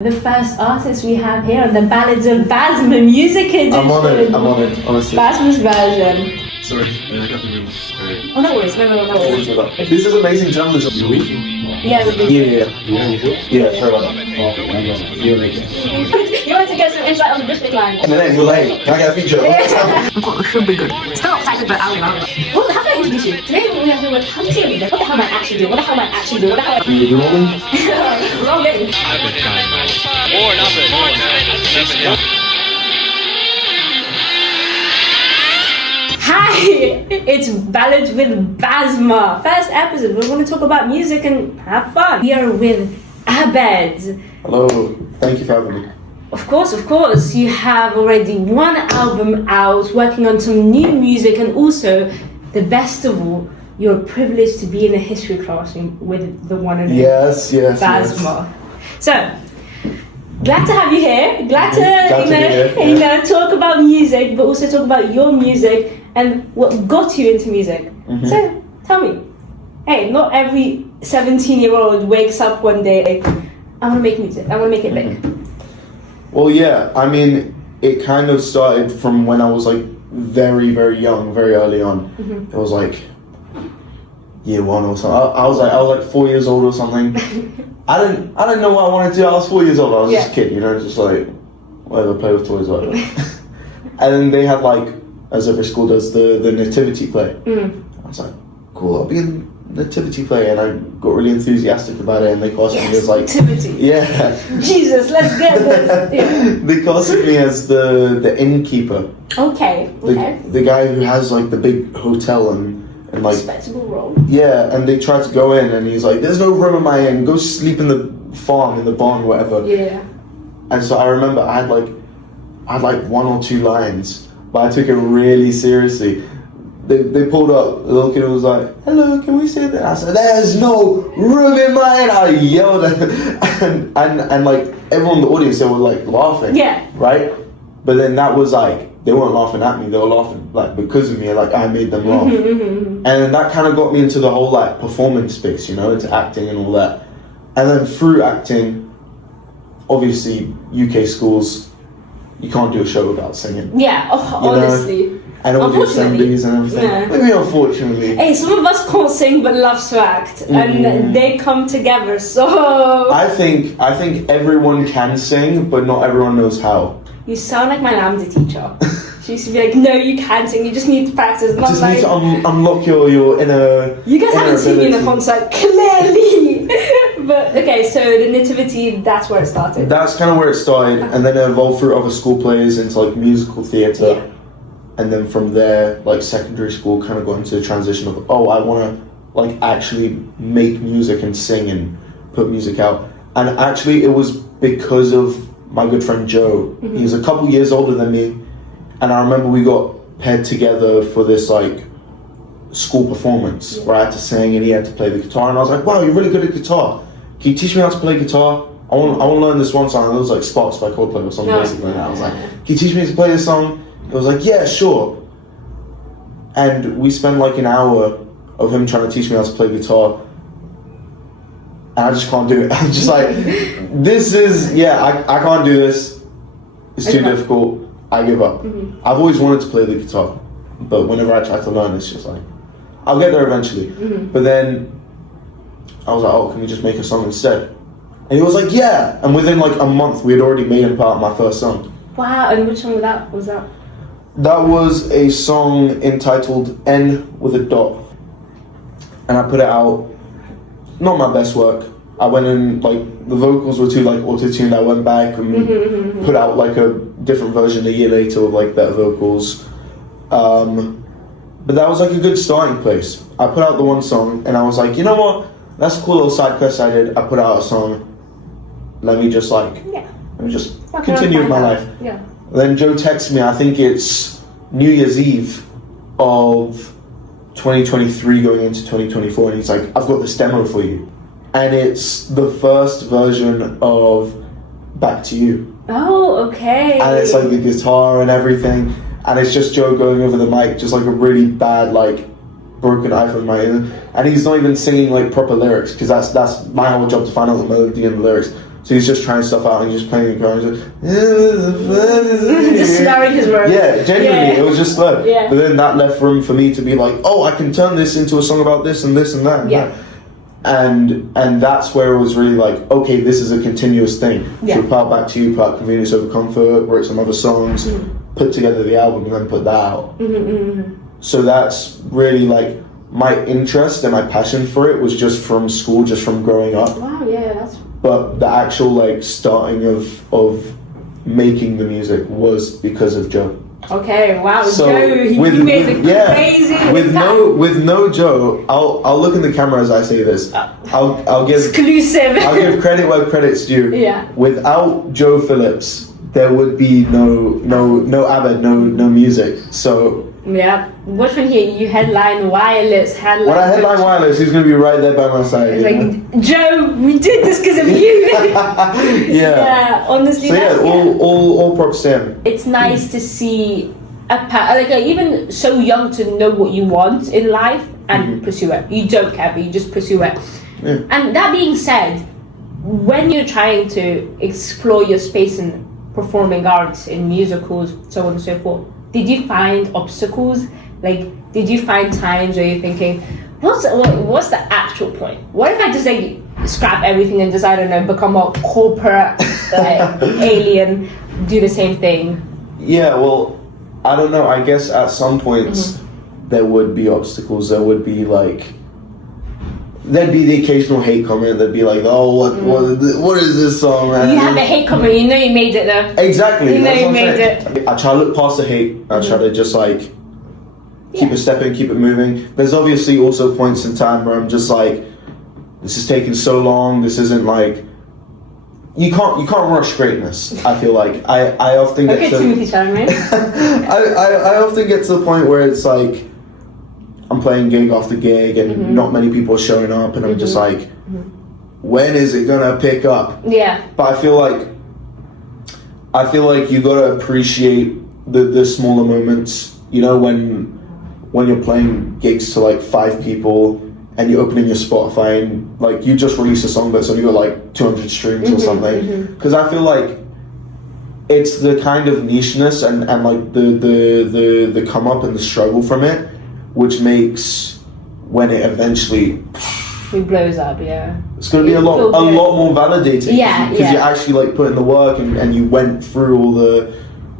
The first artist we have here on the Ballads of Basma Music Edition. I'm on it, honestly. Basma's version. Sorry, I got the room. Oh, no worries, no worries. This is amazing journalism. Yeah, Yeah, sorry about that. You want to get some insight on the district line? And then you're like, can I get a feature? It should be good. Still excited, but I'll Well, how can I introduce you? Today we're going to hear how to say it. What the hell am I actually doing? What the hell am I actually doing? What the hell am I... You rolling? Rolling. Hi, it's Ballads with Basma. First episode, we're going to talk about music and have fun. We are with Abed. Hello, thank you for having me. Of course. You have already one album out, working on some new music, and also, the best of all, you're privileged to be in a history classroom with the one and only Basma. So, glad to have you here. Glad to talk about music, but also talk about your music and what got you into music. Mm-hmm. So, tell me, hey, not every 17-year-old wakes up one day, I want to make music, I want to make it big. Well, yeah, I mean, it kind of started from when I was like very, very young, very early on. Mm-hmm. It was like year one or something. I was like 4 years old or something. I didn't know what I wanted to do. I was 4 years old. I was just a kid, just like whatever, play with toys, whatever. And then they had like, as every school does, the nativity play. Mm. I was like, cool, I'll be in nativity play, and I got really enthusiastic about it, and they cast me as like nativity. Yeah. Jesus, let's get this. Yeah. They casted me as the innkeeper. Okay. The guy who has like the big hotel and like respectable role. Yeah, and they tried to go in, and he's like, "There's no room in my inn. Go sleep in the farm, in the barn, whatever." Yeah. And so I remember I had like one or two lines, but I took it really seriously. They pulled up, the little kid was like, "Hello, can we say that?" I said, "There's no room in mine." I yelled at him, and like everyone in the audience, they were like laughing. Yeah. Right? But then that was like, they weren't laughing at me, they were laughing like because of me, like I made them laugh. Mm-hmm. And that kind of got me into the whole like performance space, into acting and all that. And then through acting, obviously UK schools, you can't do a show without singing. Yeah, honestly. And all the assemblies and everything. Yeah. Maybe unfortunately. Hey, some of us can't sing but love to act, and they come together. So I think everyone can sing, but not everyone knows how. You sound like my Lambda teacher. She used to be like, "No, you can't sing. You just need to practice." Not just like, need to unlock your inner. You guys haven't seen me in a concert, clearly. But okay, so the nativity, that's where it started. That's kind of where it started, and then it evolved through other school plays into like musical theatre. Yeah. And then from there, like secondary school kind of got into the transition of, I want to like actually make music and sing and put music out. And actually it was because of my good friend Joe. Mm-hmm. He was a couple years older than me. And I remember we got paired together for this like school performance where I had to sing and he had to play the guitar. And I was like, wow, you're really good at guitar. Can you teach me how to play guitar? I want to learn this one song. And it was like Sparks by Coldplay or something basically. And I was like, can you teach me to play this song? It was like, yeah, sure. And we spent like an hour of him trying to teach me how to play guitar. And I just can't do it. I'm just like, I can't do this. It's too difficult. I give up. Mm-hmm. I've always wanted to play the guitar. But whenever I try to learn, it's just like, I'll get there eventually. Mm-hmm. But then I was like, can we just make a song instead? And he was like, yeah. And within like a month, we had already made him part of my first song. Wow, and which song was that? That was a song entitled N with a dot. And I put it out, not my best work. I went in, like, the vocals were too, like, auto-tuned. I went back and put out, like, a different version a year later with, like, better vocals. But that was, like, a good starting place. I put out the one song, and I was like, you know what? That's a cool little side quest I did. I put out a song. Let me just continue with my life. Yeah. Then Joe texts me, I think it's New Year's Eve of 2023 going into 2024, and he's like, I've got this demo for you. And it's the first version of Back to You. Oh, okay. And it's like the guitar and everything, and it's just Joe going over the mic, just like a really bad, like, broken iPhone mic. And he's not even singing like proper lyrics, because that's my whole job, to find out the melody and the lyrics. So he's just trying stuff out and he's just playing the guitar and he's like, Just slurring his words. yeah, genuinely, it was just slow. Yeah. But then that left room for me to be like, oh, I can turn this into a song about this and this and that. And Yeah. that. And that's where it was really like, okay, this is a continuous thing. Yeah. So put out Back to You, put out Convenience Over Comfort, wrote some other songs, put together the album and then put that out. So that's really like my interest and my passion for it was just from school, just from growing up. Wow, yeah, that's... But the actual like starting of making the music was because of Joe. Okay, wow, So Joe, he made it crazy. With no Joe, I'll look in the camera as I say this. I'll give exclusive. I'll give credit where credit's due. Yeah. Without Joe Phillips, there would be no ABBA, no music. So Yeah. Which one here? You headline Wireless. when I headline Wireless, he's gonna be right there by my side. It's like, Joe, we did this because of you. Yeah. Honestly, So yeah, that's, all props to him. it's nice to see even so young to know what you want in life and pursue it. You don't care, but you just pursue it. Yeah. And that being said, when you're trying to explore your space in performing arts, in musicals, so on and so forth, did you find obstacles? Like, did you find times where you're thinking, what's the actual point? What if I just like scrap everything and just, I don't know, become a corporate alien, do the same thing? Yeah, well, I don't know. I guess at some points there would be obstacles. There would be like, there'd be the occasional hate comment. There'd be like, oh, what is this song, man? You have a hate comment, you know you made it though. Exactly. You know that's you what I'm made saying. it. I try to look past the hate. I try to just like keep it stepping, keep it moving. There's obviously also points in time where I'm just like, this is taking so long. This isn't like, you can't rush greatness. I feel like I often get Okay, to Timothy Chalamet. I often get to the point where it's like I'm playing gig after gig and not many people are showing up and I'm just like, when is it gonna pick up? Yeah. But I feel like you gotta appreciate the smaller moments. You know, when you're playing gigs to like 5 people and you're opening your Spotify and like you just released a song that's only got like 200 streams or something. Because I feel like it's the kind of nicheness and like the come up and the struggle from it, which makes when it eventually It blows up, yeah. it's going to be a lot more validating. Yeah, because you actually like put in the work and you went through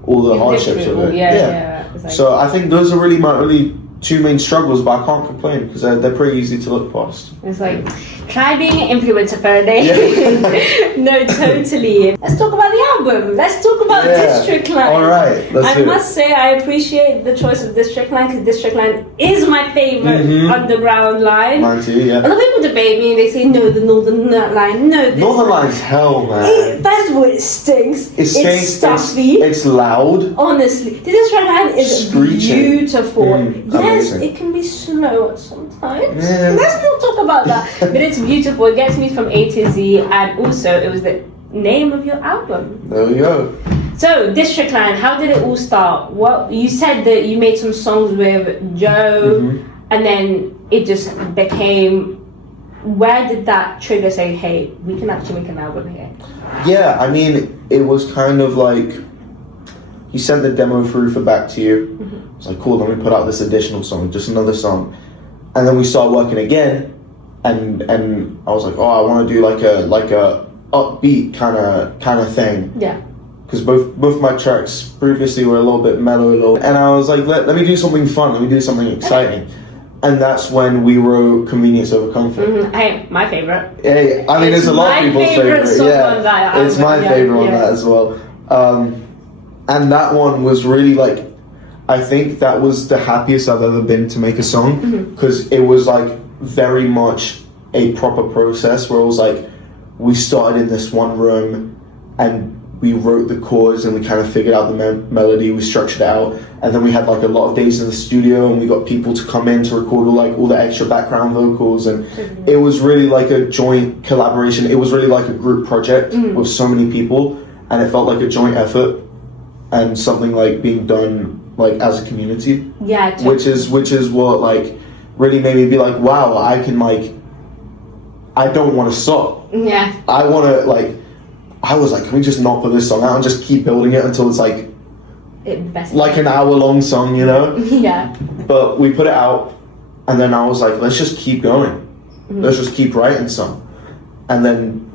all the hardships of it. Yeah. It's like, So I think those are really my only 2 main struggles, but I can't complain because they're pretty easy to look past. it's like, try being an influencer for a day. No, totally. Let's talk about the album. Let's talk about District Line. All right, let's do I it. must say I appreciate the choice of District Line because District Line is my favorite underground line. Mine too, yeah. A lot of people debate me and they say no, the Northern Line. No, Northern Line's hell, man. First of all, it stinks. It stinks. It's stuffy. It's loud. Honestly, the District Line is Screeching. beautiful. Yes, amazing. it can be slow sometimes. Yeah. Let's not talk about that. But it's beautiful. It gets me from A to Z, and also it was the name of your album. There we go. So, District Line, how did it all start? Well, you said that you made some songs with Joe, and then it just became. Where did that trigger say, hey, we can actually make an album here? Yeah, I mean, it was kind of like he sent the demo through for Back to You. It's like, cool, let me put out this additional song, just another song. And then we started working again, and I was like, oh, I want to do like a upbeat kind of thing. Yeah. Because both my tracks previously were a little bit mellow, and I was like, let me do something fun, let me do something exciting. And that's when we wrote Convenience Over Comfort. Hey, my favorite. Yeah, I mean, it's a lot of people's favorite. Song on that It's my favorite on that as well. And that one was really like, I think that was the happiest I've ever been to make a song, because it was like very much a proper process where it was like, we started in this one room and we wrote the chords and we kind of figured out the melody, we structured it out, and then we had like a lot of days in the studio and we got people to come in to record all the extra background vocals, and it was really like a joint collaboration. It was really like a group project with so many people, and it felt like a joint effort and something like being done like as a community. Yeah, totally. which is what like really made me be like, wow, I can like, I don't want to stop. Yeah. I want to like I was like, can we just not put this song out and just keep building it until it's like an hour-long song, you know? Yeah. But we put it out, and then I was like, let's just keep going. Let's just keep writing some. And then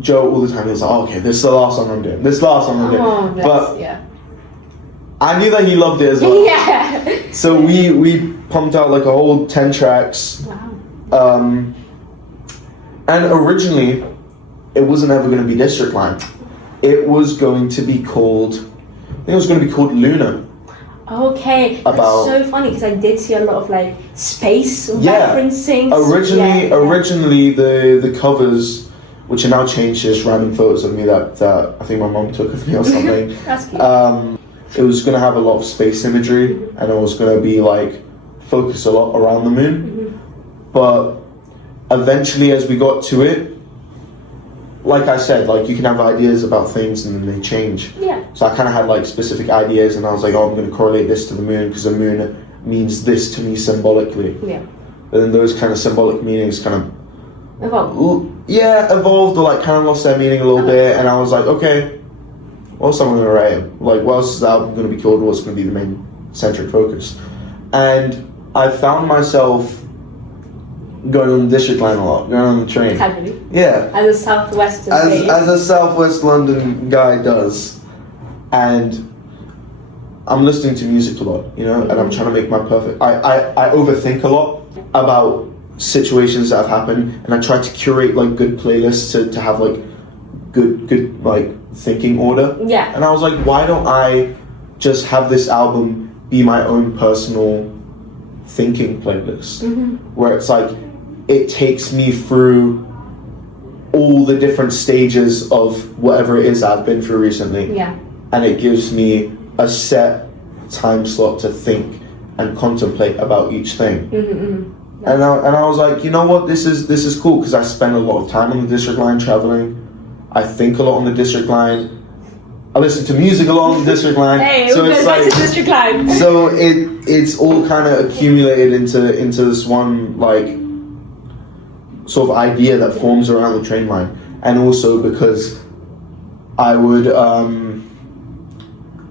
Joe all the time, he was like, oh, okay, this is the last song I'm doing. This is the last song I'm doing. Oh, but yeah. I knew that he loved it as well. Yeah. So we pumped out like a whole 10 tracks. Wow. And originally, it wasn't ever going to be District Line. It was going to be called, I think it was going to be called Luna. Okay, that's so funny because I did see a lot of like space referencing. Originally the covers, which are now changed to just random photos of me that I think my mom took of me or something. That's cute. It was going to have a lot of space imagery, and it was going to be like focus a lot around the moon. But eventually, as we got to it, like I said, like you can have ideas about things and then they change. Yeah. So I kind of had like specific ideas, and I was like, oh, I'm going to correlate this to the moon because the moon means this to me symbolically. Yeah. And then those kind of symbolic meanings kind of evolved or like kind of lost their meaning a little bit, and I was like, okay, what else am I going to write? Like, what else is the album going to be called? What's going to be the main centric focus? And I found myself going on the District Line a lot, going on the train. Casually. Yeah. As a Southwestern as a Southwest London guy does. And I'm listening to music a lot, you know, and I'm trying to make my perfect... I overthink a lot about situations that have happened, and I try to curate like good playlists to have like good like thinking order. Yeah. And I was like, why don't I just have this album be my own personal thinking playlist, where it's like it takes me through all the different stages of whatever it is I've been through recently. Yeah. And it gives me a set time slot to think and contemplate about each thing. And I was like, you know what, this is cool because I spend a lot of time on the District Line traveling. I think a lot on the District Line. I listen to music a lot on the District Line. Hey, so it's like to District Line. So it's all kind of accumulated into this one like sort of idea that forms around the train line, and also because I would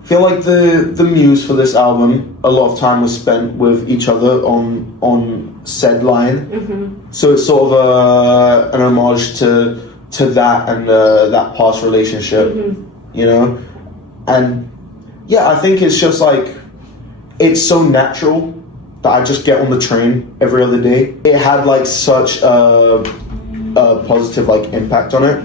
feel like the muse for this album, a lot of time was spent with each other on said line. So it's sort of an homage to that and that past relationship, you know? And yeah, I think it's just like, it's so natural that I just get on the train every other day. It had like such a positive like impact on it.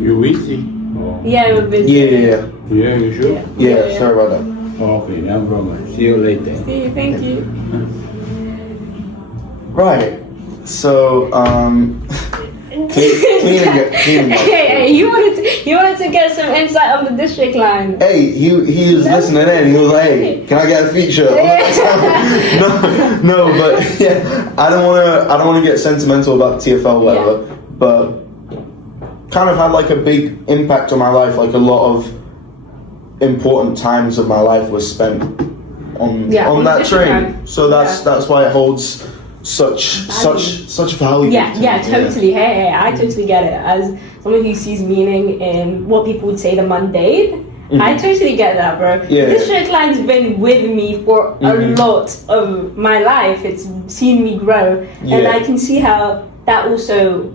You busy? Oh. Yeah, we're busy. Yeah, You sure? yeah, sorry about that. Okay, no problem. See you later. See you, thank you. Right, so cleaning Hey, you wanted to get some insight on the District Line. Hey, he was listening in. He was like, "Hey, can I get a feature?" no, but yeah, I don't want to get sentimental about TFL or whatever. But kind of had like a big impact on my life. Like a lot of important times of my life was spent on that train. So that's why it holds such value. Yeah, totally. Hey, I totally get it. As someone who sees meaning in what people would say the mundane, I totally get that, bro. Yeah. This District Line's been with me for a lot of my life. It's seen me grow, and I can see how that also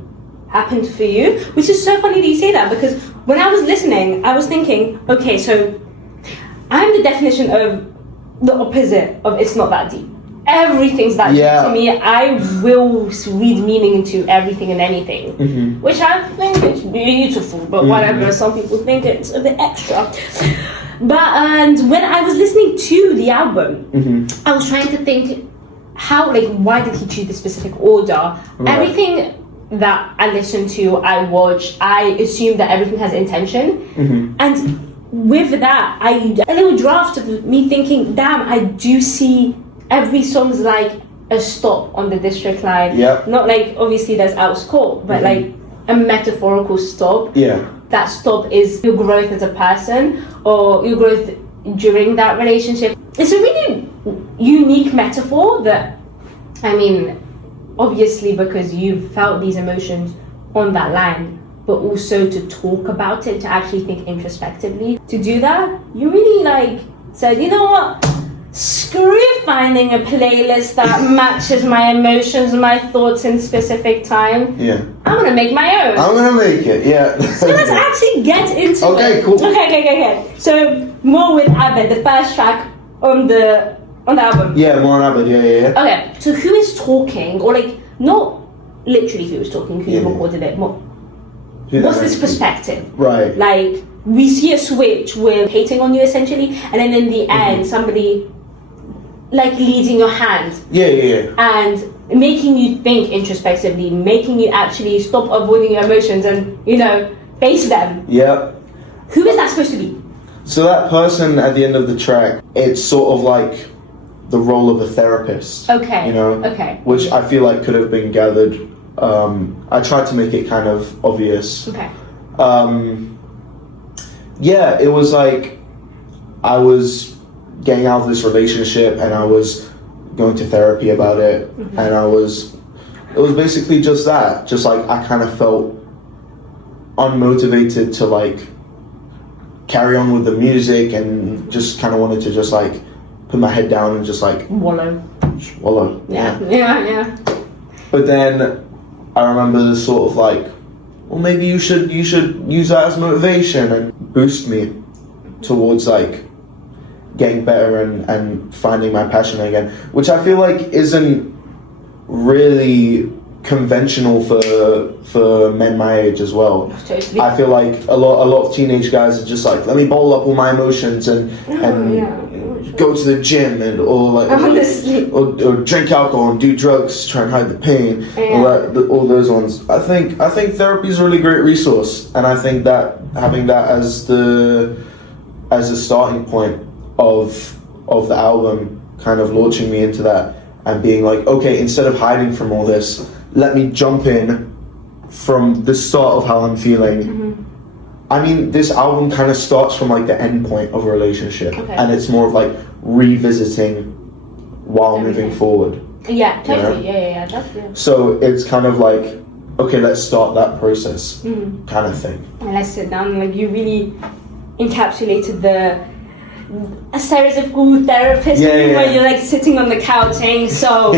happened for you, which is so funny that you say that, because when I was listening, I was thinking, okay, so I'm the definition of the opposite of it's not that deep. Everything's that deep to me. I will read meaning into everything and anything, which I think is beautiful, but whatever, some people think it's a bit extra. And when I was listening to the album, I was trying to think why did he choose the specific order? Right. Everything that I listen to, I watch, I assume that everything has intention. And with that, a little draft of me thinking, damn, I do see every song's like a stop on the District Line. Not like, obviously there's outscope, but like a metaphorical stop. That stop is your growth as a person or your growth during that relationship. It's a really unique metaphor that, I mean, obviously because you've felt these emotions on that line, but also to talk about it, to actually think introspectively. To do that, you really like said, you know what? Screw finding a playlist that matches my emotions and my thoughts in specific time. Yeah. I'm gonna make my own. I'm gonna make it, yeah. So let's actually get into it. Okay, cool. Okay. So more with Abed, the first track on the album. Yeah, more on Abed, yeah. Okay, so who is talking, or like not literally who is talking, who recorded it? What's this perspective? Right. Like we see a switch with hating on you essentially, and then in the end somebody like leading your hand. Yeah. And making you think introspectively, making you actually stop avoiding your emotions and, you know, face them. Yeah. Who is that supposed to be? So that person at the end of the track, it's sort of like the role of a therapist. Okay. You know? Okay. Which I feel like could have been gathered. I tried to make it kind of obvious. Okay. Yeah, it was like I was getting out of this relationship and I was going to therapy about it, and it was basically just that, just like I kind of felt unmotivated to like carry on with the music and just kind of wanted to just like put my head down and just like wallow. Yeah. But then I remember this sort of like, well, maybe you should use that as motivation and boost me towards like getting better and finding my passion again, which I feel like isn't really conventional for men my age as well. Totally. I feel like a lot of teenage guys are just like, let me bottle up all my emotions and go to the gym and or drink alcohol and do drugs to try and hide the pain. All those ones. I think therapy is a really great resource, and I think that having that as the starting point of the album kind of launching me into that and being like, okay, instead of hiding from all this, let me jump in from the start of how I'm feeling. I mean, this album kind of starts from like the end point of a relationship, and it's more of like revisiting while moving forward. Yeah, totally. You know? Yeah. That's So it's kind of like, okay, let's start that process kind of thing. And let's sit down. Like you really encapsulated a stereotypical therapist where you're like sitting on the couch saying, so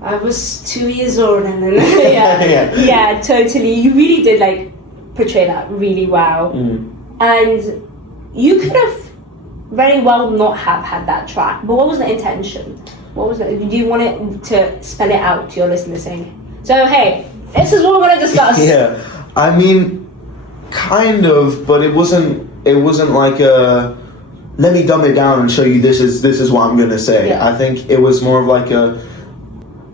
I was 2 years old and then yeah, totally. You really did like portray that really well. And you could have very well not have had that track, but what was the intention? What was it? Did you want it to spell it out to your listeners saying, so hey, this is what we're going to discuss? Yeah, I mean, kind of, but it wasn't like a let me dumb it down and show you this is what I'm gonna say. I think it was more of like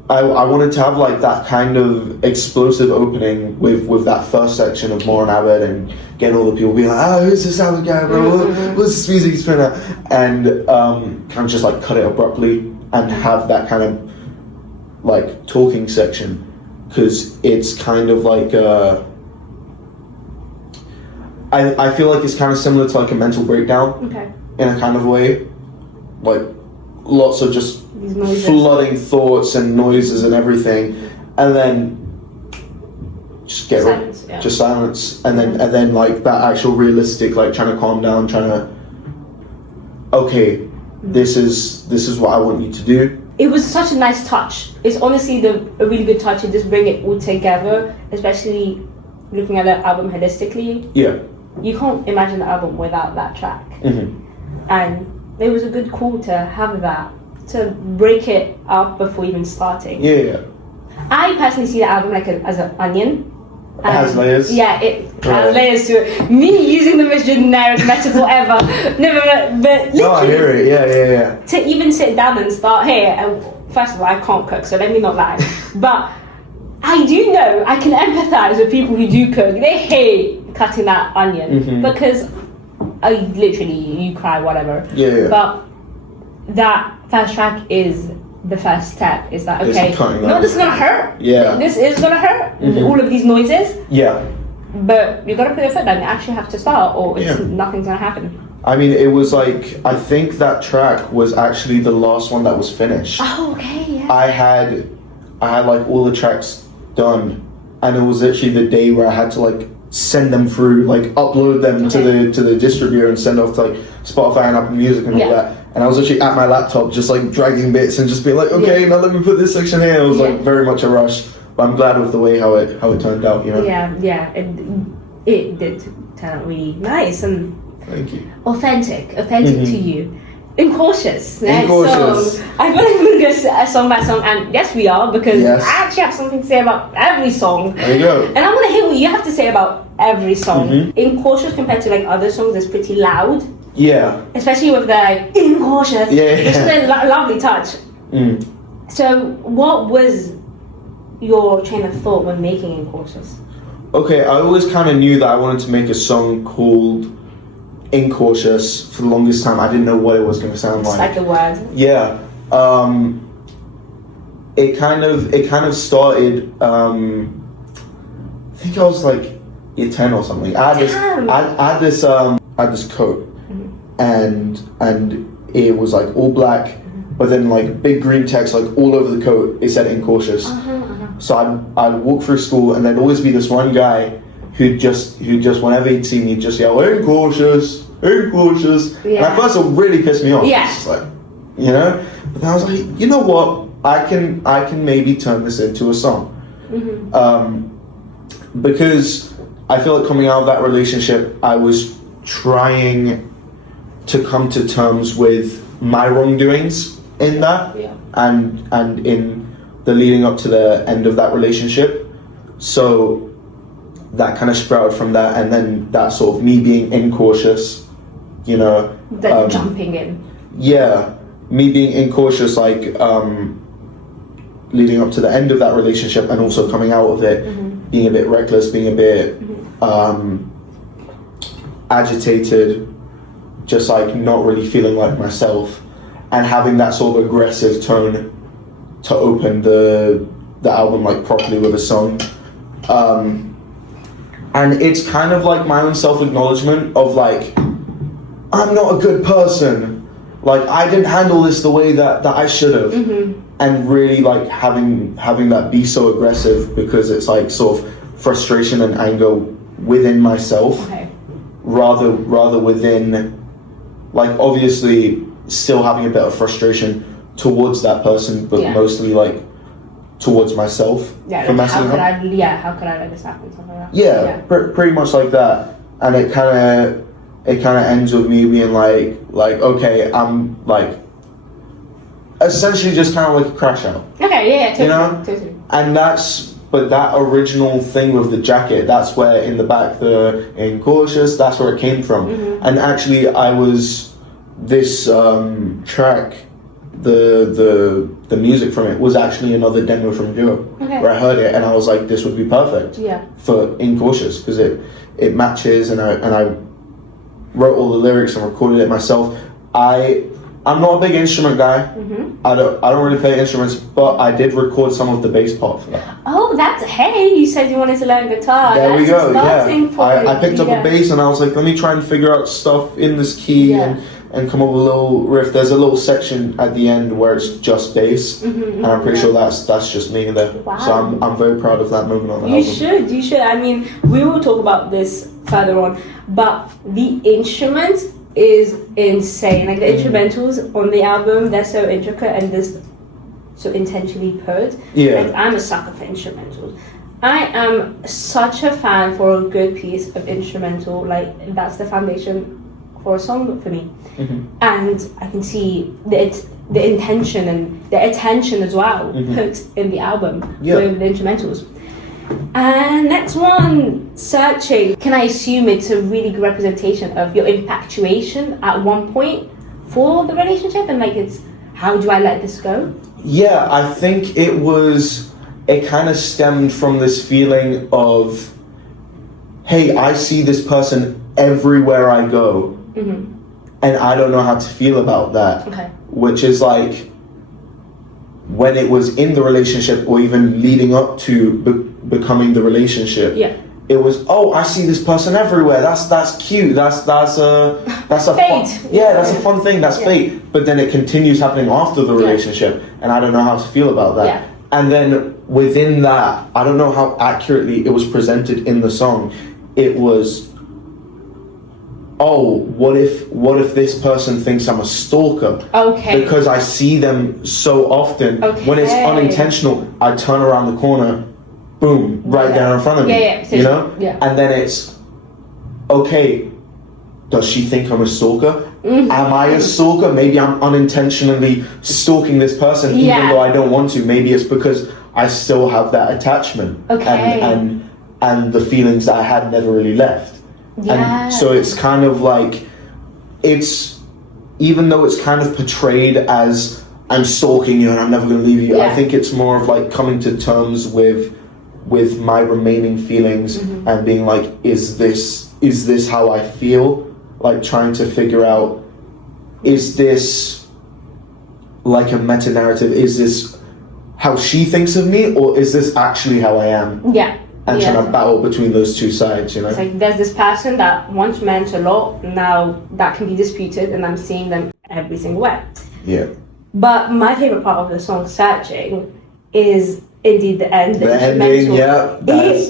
I wanted to have like that kind of explosive opening with that first section of More on Abed and get all the people being like, oh, who's this Abed guy, bro? What's this music he's putting out? And kind of just like cut it abruptly and have that kind of like talking section, because it's kind of like I feel like it's kind of similar to like a mental breakdown. Okay. In a kind of way, like lots of just flooding thoughts and noises and everything, and then just get silence, just silence, and then like that actual realistic, like trying to calm down, trying to, okay, this is what I want you to do. It was such a nice touch. It's honestly a really good touch to just bring it all together, especially looking at the album holistically. Yeah. You can't imagine the album without that track. And it was a good call to have that, to break it up before even starting. Yeah. I personally see the album like as an onion. It has layers. Yeah, it has layers to it. Me using the most generic metaphor ever. But No, I hear it. Yeah. To even sit down and start here, and first of all, I can't cook, so let me not lie. But I do know, I can empathise with people who do cook. They hate cutting that onion because you cry, whatever. Yeah. But that first track is the first step. Is that okay? No, this is gonna hurt. Yeah. This is gonna hurt. All of these noises. Yeah. But you gotta put your foot down. You actually have to start, or nothing's gonna happen. I mean, it was like, I think that track was actually the last one that was finished. Oh, okay, yeah. I had like all the tracks done, and it was actually the day where I had to like send them through, like upload them to the distributor and send off to like Spotify and Apple Music and all that. And I was actually at my laptop just like dragging bits and just being like, okay, now let me put this section here. It was like very much a rush, but I'm glad with the way how it turned out, you know. It did turn out really nice and thank you. Authentic to you. Incautious. Incautious. So I feel like we're going to go song by song, and yes, we are, because I actually have something to say about every song. There you go. And I want to hear what you have to say about every song. Incautious compared to like other songs is pretty loud. Yeah. Especially with the like, incautious. It's a lovely touch. So what was your train of thought when making Incautious? Okay, I always kind of knew that I wanted to make a song called Incautious for the longest time. I didn't know what it was going to sound like. It's like the word. Yeah. It kind of started. I think I was like year 10 or something. I had this coat, and it was like all black, but then like big green text like all over the coat. It said Incautious. So I'd walk through school, and there'd always be this one guy who just whenever he'd see me, he'd just yell, Incautious, Incautious. And at first it really pissed me off. It's just like, you know? But then I was like, you know what? I can maybe turn this into a song. Because I feel like coming out of that relationship, I was trying to come to terms with my wrongdoings in that, and in the leading up to the end of that relationship. So that kind of sprouted from that, and then that sort of me being incautious, you know. Then jumping in. Yeah, me being incautious, like leading up to the end of that relationship, and also coming out of it, being a bit reckless, being a bit agitated, just like not really feeling like myself, and having that sort of aggressive tone to open the album like properly with a song. And it's kind of like my own self-acknowledgement of like, I'm not a good person. Like I didn't handle this the way that I should have. And really like having that be so aggressive, because it's like sort of frustration and anger within myself, rather within, like obviously still having a bit of frustration towards that person, but mostly like towards myself for messing up. How could I let this happen? Something like that. Yeah, pretty much like that. And it kind of ends with me being like okay, I'm like essentially just kind of like a crash out. Okay, totally, you know? Totally. And but that original thing with the jacket, that's where in the back the Incautious, that's where it came from. And actually I was this track, the music from it was actually another demo from Joe, where I heard it and I was like, this would be perfect for Incautious, because it matches, and I wrote all the lyrics and recorded it myself. I'm not a big instrument guy. I don't really play instruments, but I did record some of the bass part for that. Oh, you said you wanted to learn guitar. There we go. I picked up a bass and I was like, let me try and figure out stuff in this key and come up with a little riff. There's a little section at the end where it's just bass, and I'm pretty sure that's just me there. Wow. So I'm very proud of that moment on the album. You should. I mean, we will talk about this further on, but the instrument is insane. Like the instrumentals on the album, they're so intricate and just so intentionally put. Like I'm a sucker for instrumentals. I am such a fan for a good piece of instrumental. Like that's the foundation for a song for me. And I can see the intention and the attention as well put in the album with the instrumentals. And next one, Searching. Can I assume it's a really good representation of your infatuation at one point for the relationship, and like it's how do I let this go? Yeah, I think it kind of stemmed from this feeling of, hey, I see this person everywhere I go, and I don't know how to feel about that. Which is like, when it was in the relationship or even leading up to becoming the relationship, it was, oh, I see this person everywhere. That's cute. That's a fate. That's a fun thing. That's fate. But then it continues happening after the relationship, and I don't know how to feel about that. And then within that, I don't know how accurately it was presented in the song. It was, oh, what if this person thinks I'm a stalker? Okay. Because I see them so often. Okay. When it's unintentional, I turn around the corner, boom, right there in front of me. Yeah. So you know? Yeah. And then it's, okay, does she think I'm a stalker? Mm-hmm. Am I a stalker? Maybe I'm unintentionally stalking this person even though I don't want to. Maybe it's because I still have that attachment. Okay. And the feelings that I had never really left. Yeah. And so it's kind of like, it's, even though it's kind of portrayed as I'm stalking you and I'm never going to leave you, I think it's more of like coming to terms with my remaining feelings and being like, is this how I feel? Like trying to figure out, is this like a meta narrative? Is this how she thinks of me, or is this actually how I am? Yeah. And trying to battle between those two sides, you know? It's like there's this person that once meant a lot, now that can be disputed, and I'm seeing them every single way. Yeah. But my favorite part of the song "Searching" is indeed the end. The ending, yeah.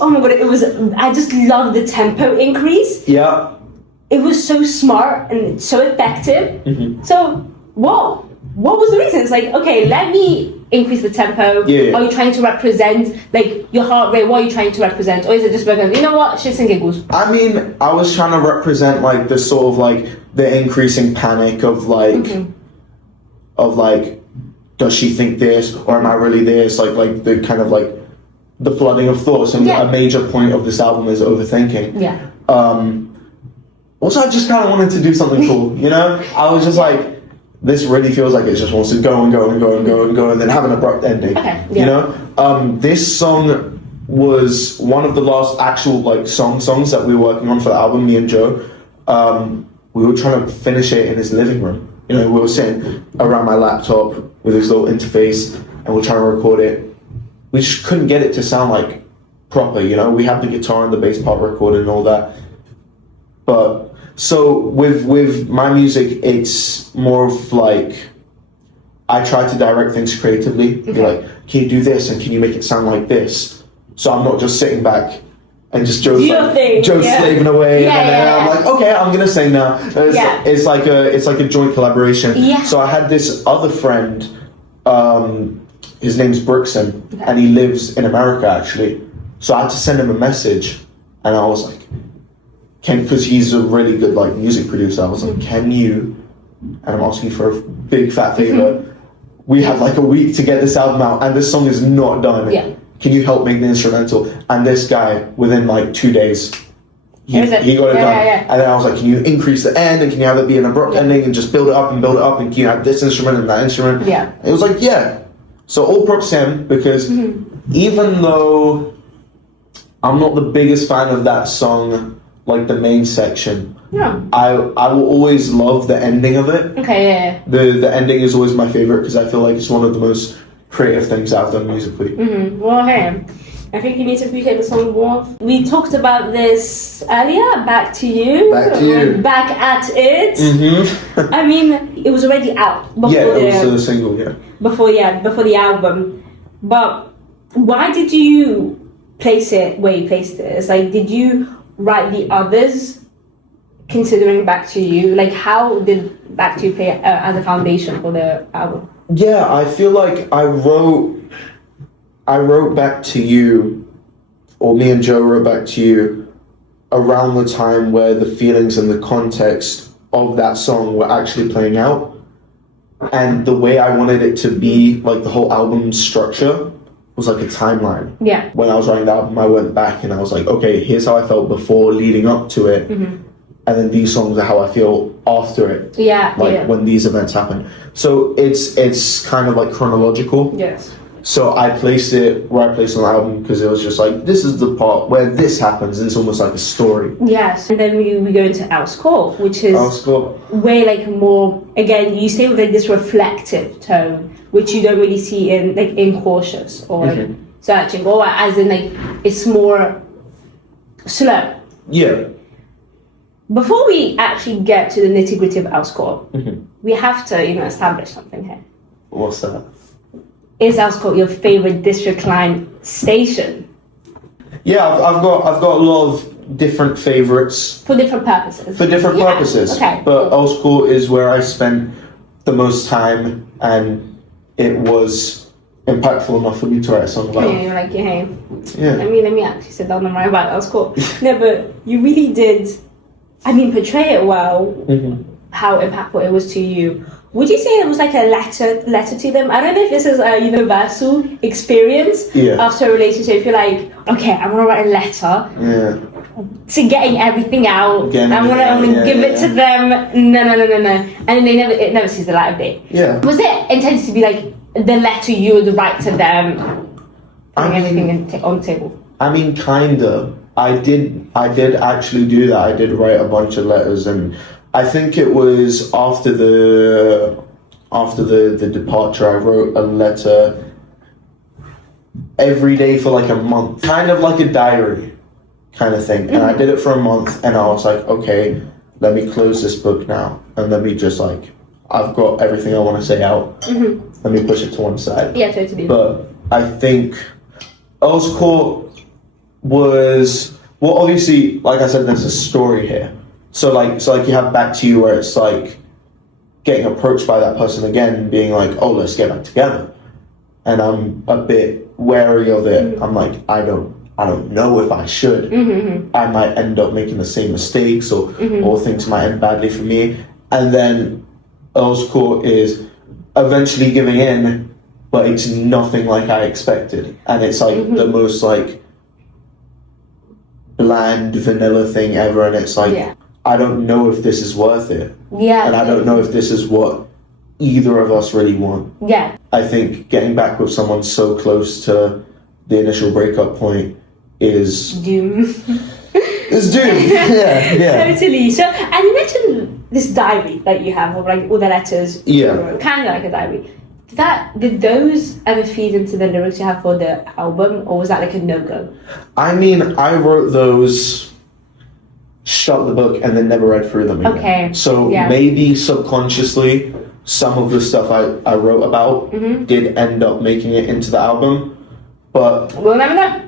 Oh my god, it was. I just love the tempo increase. Yeah. It was so smart and so effective. Mm-hmm. So, what was the reason? It's like, okay, let me increase the tempo. Yeah. Are you trying to represent like your heart rate? What are you trying to represent? Or is it just because, you know what, shits and giggles? I mean, I was trying to represent like the sort of like the increasing panic of like, does she think this, or am I really this? Like the kind of like the flooding of thoughts. And a major point of this album is overthinking. Yeah. Also, I just kind of wanted to do something cool, you know? I was just like, this really feels like it just wants to go and go and go and go and go and then have an abrupt ending. Okay. You know? This song was one of the last actual like songs that we were working on for the album, me and Joe. We were trying to finish it in his living room. You know, we were sitting around my laptop with this little interface and we're trying to record it. We just couldn't get it to sound like proper, you know? We had the guitar and the bass part recorded and all that. But so with my music, it's more of like, I try to direct things creatively. Be like, can you do this and can you make it sound like this? So I'm not just sitting back and just Joe's slaving away, and then I'm like, okay, I'm gonna sing now. It's like a joint collaboration. Yeah. So I had this other friend, his name's Brookson, and he lives in America actually. So I had to send him a message, and I was like, because he's a really good like music producer, I was like, can you, and I'm asking for a big fat favor, we have like a week to get this album out and this song is not done. Yeah. Can you help make the instrumental? And this guy, within like 2 days, he got it done. Yeah. And then I was like, can you increase the end and can you have it be an abrupt ending and just build it up and can you have this instrument and that instrument? Yeah. It was like, yeah. So all props to him, because even though I'm not the biggest fan of that song, like the main section, I will always love the ending of it. Okay, yeah. The ending is always my favorite because I feel like it's one of the most creative things I've done musically. Well, hey, I think you need to appreciate the song more. We talked about this earlier. Back to you. We're back at it. I mean, it was already out before it was a single. Before the album. But why did you place it where you placed it? It's like, did you write the others considering Back to You? Like, how did Back to You play as a foundation for the album? Yeah, I feel like I wrote Back to You, or me and Joe wrote Back to You around the time where the feelings and the context of that song were actually playing out. And the way I wanted it to be, like the whole album structure, was like a timeline. Yeah. When I was writing the album, I went back and I was like, okay, here's how I felt before leading up to it. And then these songs are how I feel after it. When these events happen. So it's kind of like chronological. Yes. So I placed it where I placed on the album because it was just like, this is the part where this happens, and it's almost like a story. Yes. And then we go into Outscore, which is way like more, again, you stay with like this reflective tone, which you don't really see in Cautious or like Searching, or as in like it's more slow. Yeah. Before we actually get to the nitty-gritty of Outscore, we have to, establish something here. What's that? is Elscourt your favorite district line station? Yeah, I've got a lot of different favorites For different purposes. purposes. Okay. But Elscourt is where I spent the most time, and it was impactful enough for me to write a song about. Yeah, you're like, hey, Yeah. let me actually sit down and write about Elscourt. No, but you really did, portray it well, how impactful it was to you. Would you say it was like a letter to them? I don't know if this is a universal experience after a relationship. You're like, okay, I'm gonna write a letter to getting everything out. I'm gonna give it to them. No, and then it never sees the light of day. Yeah. Was it intended to be like the letter you would write to them, putting everything on the table? I mean, kinda. I did actually do that. I did write a bunch of letters, and I think it was after the departure, I wrote a letter every day for like a month, kind of like a diary kind of thing. And I did it for a month, and I was like, okay, let me close this book now, and let me just like, I've got everything I want to say out. Let me push it to one side. Yeah, totally. But I think Elscourt was, well, obviously, like I said, there's a story here. So you have Back to You, where it's like getting approached by that person again, being like, oh, let's get back together. And I'm a bit wary of it. I'm like, I don't know if I should. I might end up making the same mistakes, or things might end badly for me. And then Elscourt is eventually giving in, but it's nothing like I expected. And it's like the most like bland vanilla thing ever, and it's like, I don't know if this is worth it. Yeah. And I don't know if this is what either of us really want. Yeah. I think getting back with someone so close to the initial breakup point is doom. It's doom. Yeah. Totally. So, and you mentioned this diary that you have, of like all the letters. Yeah. Kind of like a diary. Did those ever feed into the lyrics you have for the album, or was that like a no-go? I mean, I wrote those, shut the book, and then never read through them again. Okay. So maybe subconsciously, some of the stuff I wrote about did end up making it into the album. But we'll never know.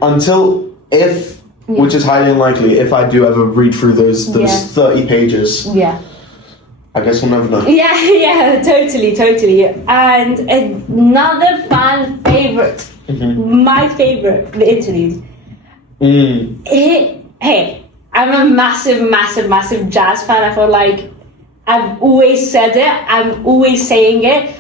Which is highly unlikely, if I do ever read through those 30 pages. Yeah. I guess we'll never know. Yeah, totally. And another fan favorite, my favorite, the interlude. Hey, I'm a massive jazz fan. I feel like I've always said it, I'm always saying it.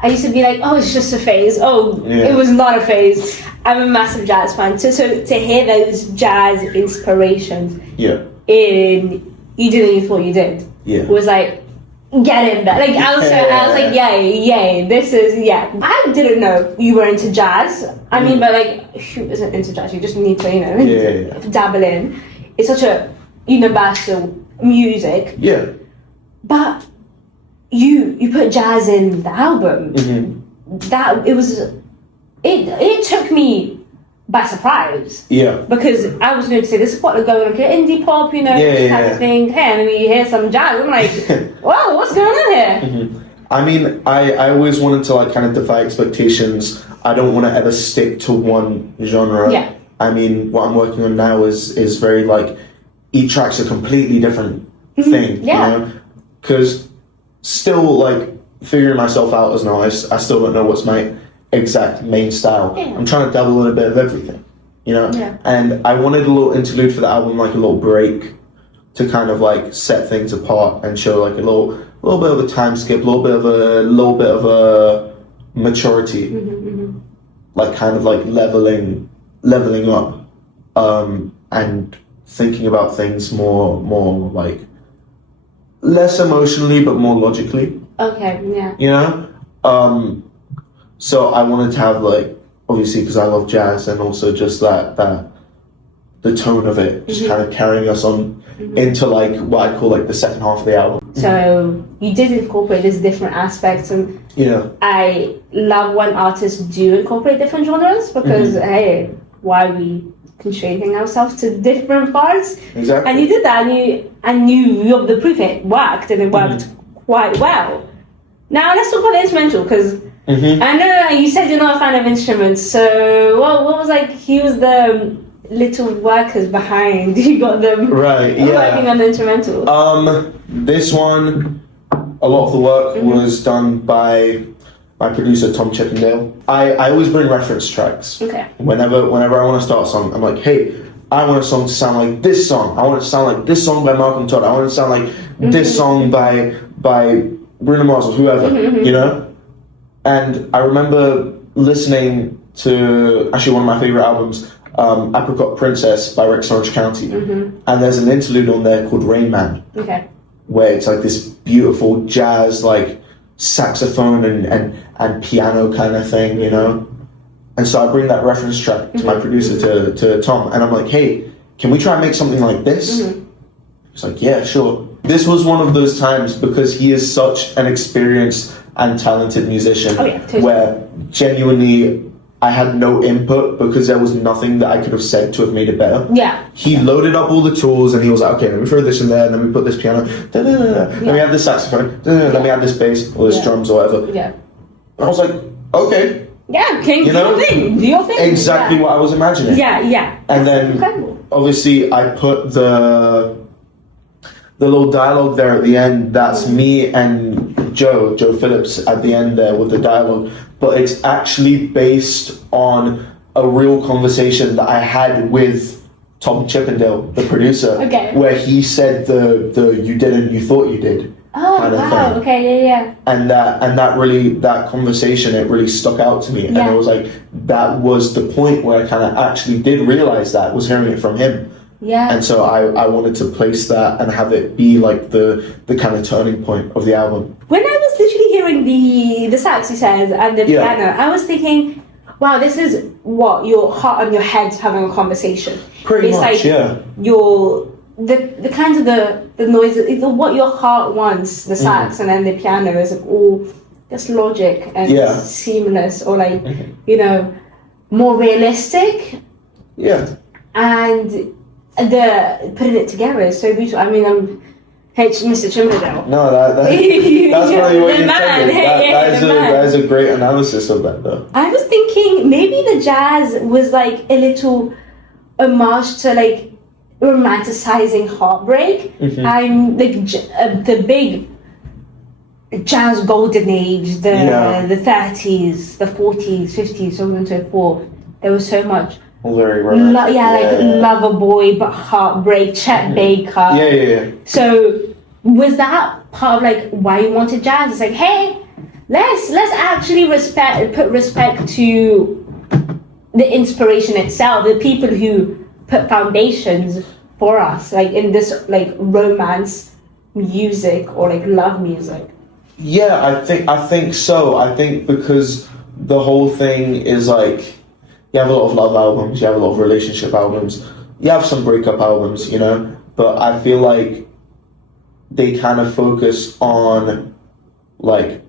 I used to be like, oh, it's just a phase. It was not a phase. I'm a massive jazz fan. So to hear those jazz inspirations in You Did What You Thought You Did was like, get in there. Like I was like, yay, this is I didn't know you were into jazz. I mean, but like, who isn't into jazz? You just need to, dabble in. It's such a universal music. Yeah. But you put jazz in the album. That it took me by surprise. Yeah. Because I was going to say, this is what they're going, like indie pop, this kind of thing. Hey, let me hear some jazz. I'm like, whoa, what's going on here? I mean, I always wanted to like kind of defy expectations. I don't want to ever stick to one genre. Yeah. I mean, what I'm working on now is very like, each track's a completely different thing. Yeah. Because still like figuring myself out as an artist, I still don't know what's my exact main style. Yeah. I'm trying to dabble a little bit of everything, Yeah. And I wanted a little interlude for the album, like a little break to kind of like set things apart and show like a little bit of a time skip, a little bit of a maturity, like kind of like leveling up, and thinking about things more like less emotionally but more logically. Okay, yeah. So I wanted to have like, obviously because I love jazz, and also just that the tone of it just kind of carrying us on into like what I call like the second half of the album. So you did incorporate these different aspects, and I love when artists do incorporate different genres, because hey, why are we constraining ourselves to different parts? Exactly. And you did that, and you the proof, it worked, and it worked quite well. Now let's talk about the instrumental, because I know you said you're not a fan of instruments. So what was like? He was the little workers behind. You got them working on the instrumental. This one, a lot of the work was done by my producer Tom Chippendale. I always bring reference tracks. Okay. Whenever I want to start a song, I'm like, hey, I want a song to sound like this song. I want it to sound like this song by Malcolm Todd. I want it to sound like this song by Bruno Mars or whoever, you know? And I remember listening to actually one of my favorite albums, Apricot Princess by Rex Orange County. And there's an interlude on there called Rain Man. Okay. Where it's like this beautiful jazz, like saxophone and piano kind of thing, you know? And so I bring that reference track to my producer, to Tom, and I'm like, hey, can we try and make something like this? He's like, yeah, sure. This was one of those times, because he is such an experienced and talented musician, where genuinely I had no input, because there was nothing that I could have said to have made it better. Yeah. He loaded up all the tools, and he was like, okay, let me throw this in there, and then we put this piano, let me add this saxophone, let me add this bass, or this drums, or whatever. Yeah. And I was like, okay. Yeah, do your thing. Do your thing. Exactly what I was imagining. Yeah. And then, incredible. obviously, I put the little dialogue there at the end. That's me and Joe Phillips at the end there with the dialogue. But it's actually based on a real conversation that I had with Tom Chippendale, the producer, where he said the you didn't, you thought you did. Oh, kind of wow. thing. Okay, yeah. And that conversation, it really stuck out to me. And I was like, that was the point where I kind of actually did realize that, was hearing it from him. Yeah. And so I wanted to place that and have it be like the kind of turning point of the album. When I was literally hearing the sax, he says, and the piano, I was thinking, wow, this is what your heart and your head having a conversation. Pretty much, like the kind of the noises, what your heart wants, the sax and then the piano is like all just logic and seamless, or like you know, more realistic. Yeah. And the putting it together is so beautiful. I mean, Mr. Chimmerdale. No, that's really what you man. said. That is a great analysis of that, though. I was thinking maybe the jazz was like a little homage to like romanticizing heartbreak. I'm like the big jazz golden age, the 30s, the 40s, 50s, so on and so forth. There was so much. Very romantic. Loverboy, but heartbreak, Chet Baker. Yeah. So was that part of like why you wanted jazz? It's like, hey, let's actually put respect to the inspiration itself, the people who put foundations for us, like in this like romance music or like love music. Yeah, I think so. I think because the whole thing is like, you have a lot of love albums, you have a lot of relationship albums, you have some breakup albums, you know, but I feel like they kind of focus on like,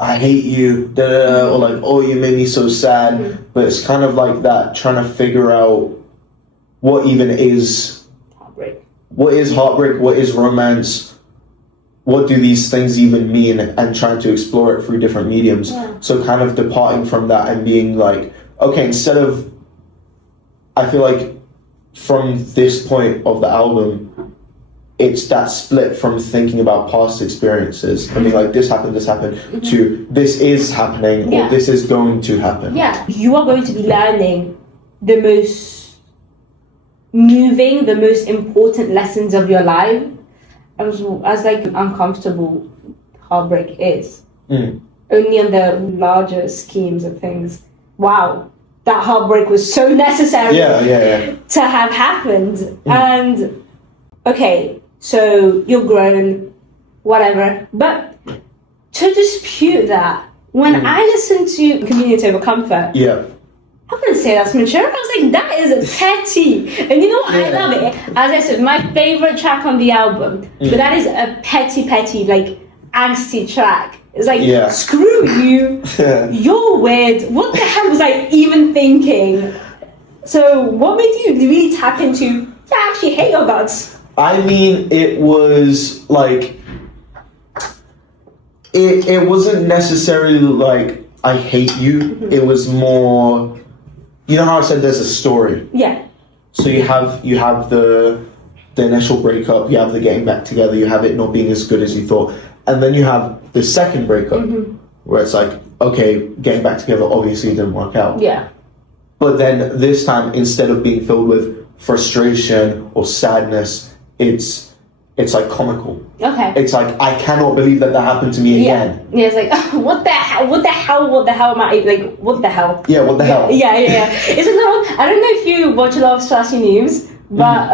I hate you, or like, oh, you made me so sad. But it's kind of like that, trying to figure out what even is heartbreak, what is romance, what do these things even mean, and trying to explore it through different mediums. So kind of departing from that and being like, okay, instead of, I feel like from this point of the album, it's that split from thinking about past experiences and being like, this happened, to this is happening, or this is going to happen. Yeah, you are going to be learning the most moving, the most important lessons of your life, as like uncomfortable heartbreak is. Only on the larger schemes of things. Wow, that heartbreak was so necessary to have happened. And okay, so you're grown, whatever, but to dispute that, when I listen to Convenience Over Comfort, I wouldn't say that's mature. I was like, that is petty. And you know what? I love it. As I said, my favorite track on the album, but that is a petty, like angsty track. It's like, screw you, you're weird. What the hell was I even thinking? So what made you really tap into, I actually hate your guts? I mean, it was like, it wasn't necessarily like I hate you. It was more, you know how I said there's a story. Yeah. So you have the initial breakup, you have the getting back together, you have it not being as good as you thought, and then you have the second breakup where it's like, okay, getting back together obviously didn't work out. Yeah. But then this time, instead of being filled with frustration or sadness, it's like comical. Okay. It's like, I cannot believe that happened to me again. Yeah, it's like, what the hell am I, like, what the hell? Yeah, what the hell? Yeah. It's a little, I don't know if you watch a lot of Slashy News, but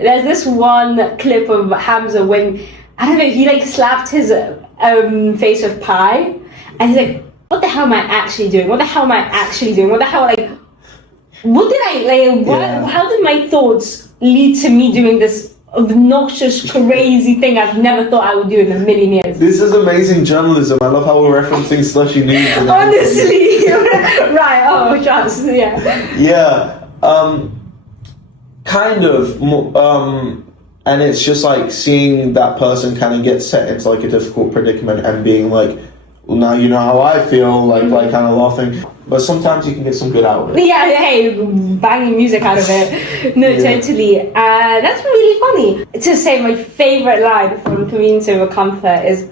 there's this one clip of Hamza when, I don't know, he like slapped his face with pie, and he's like, what the hell am I actually doing? What the hell, like, what did I, like, how did my thoughts lead to me doing this obnoxious, crazy thing I've never thought I would do in a million years? This is amazing journalism. I love how we're referencing Slushy News. Honestly, right, oh, just, yeah. Yeah, kind of, and it's just like seeing that person kind of get set into like a difficult predicament and being like, well, now you know how I feel, like kind of laughing. But sometimes you can get some good out of it. Yeah, hey, banging music out of it. No, totally. That's really funny. To say my favorite line from Comedian to a Comfort is,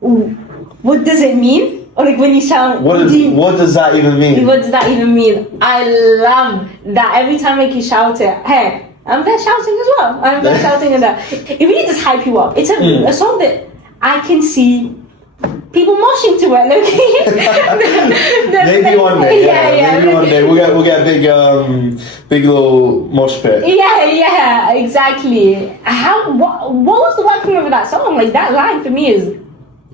what does it mean? Or like when you shout, what does that even mean? What does that even mean? I love that. Every time like you shout it, hey, I'm there shouting as well. I'm there shouting and that. It really does hype you up. It's a song that I can see people moshing to it. Maybe one day. Yeah. Maybe one day we'll get a big little mosh pit. Yeah, exactly. What was the working over that song? Like that line for me is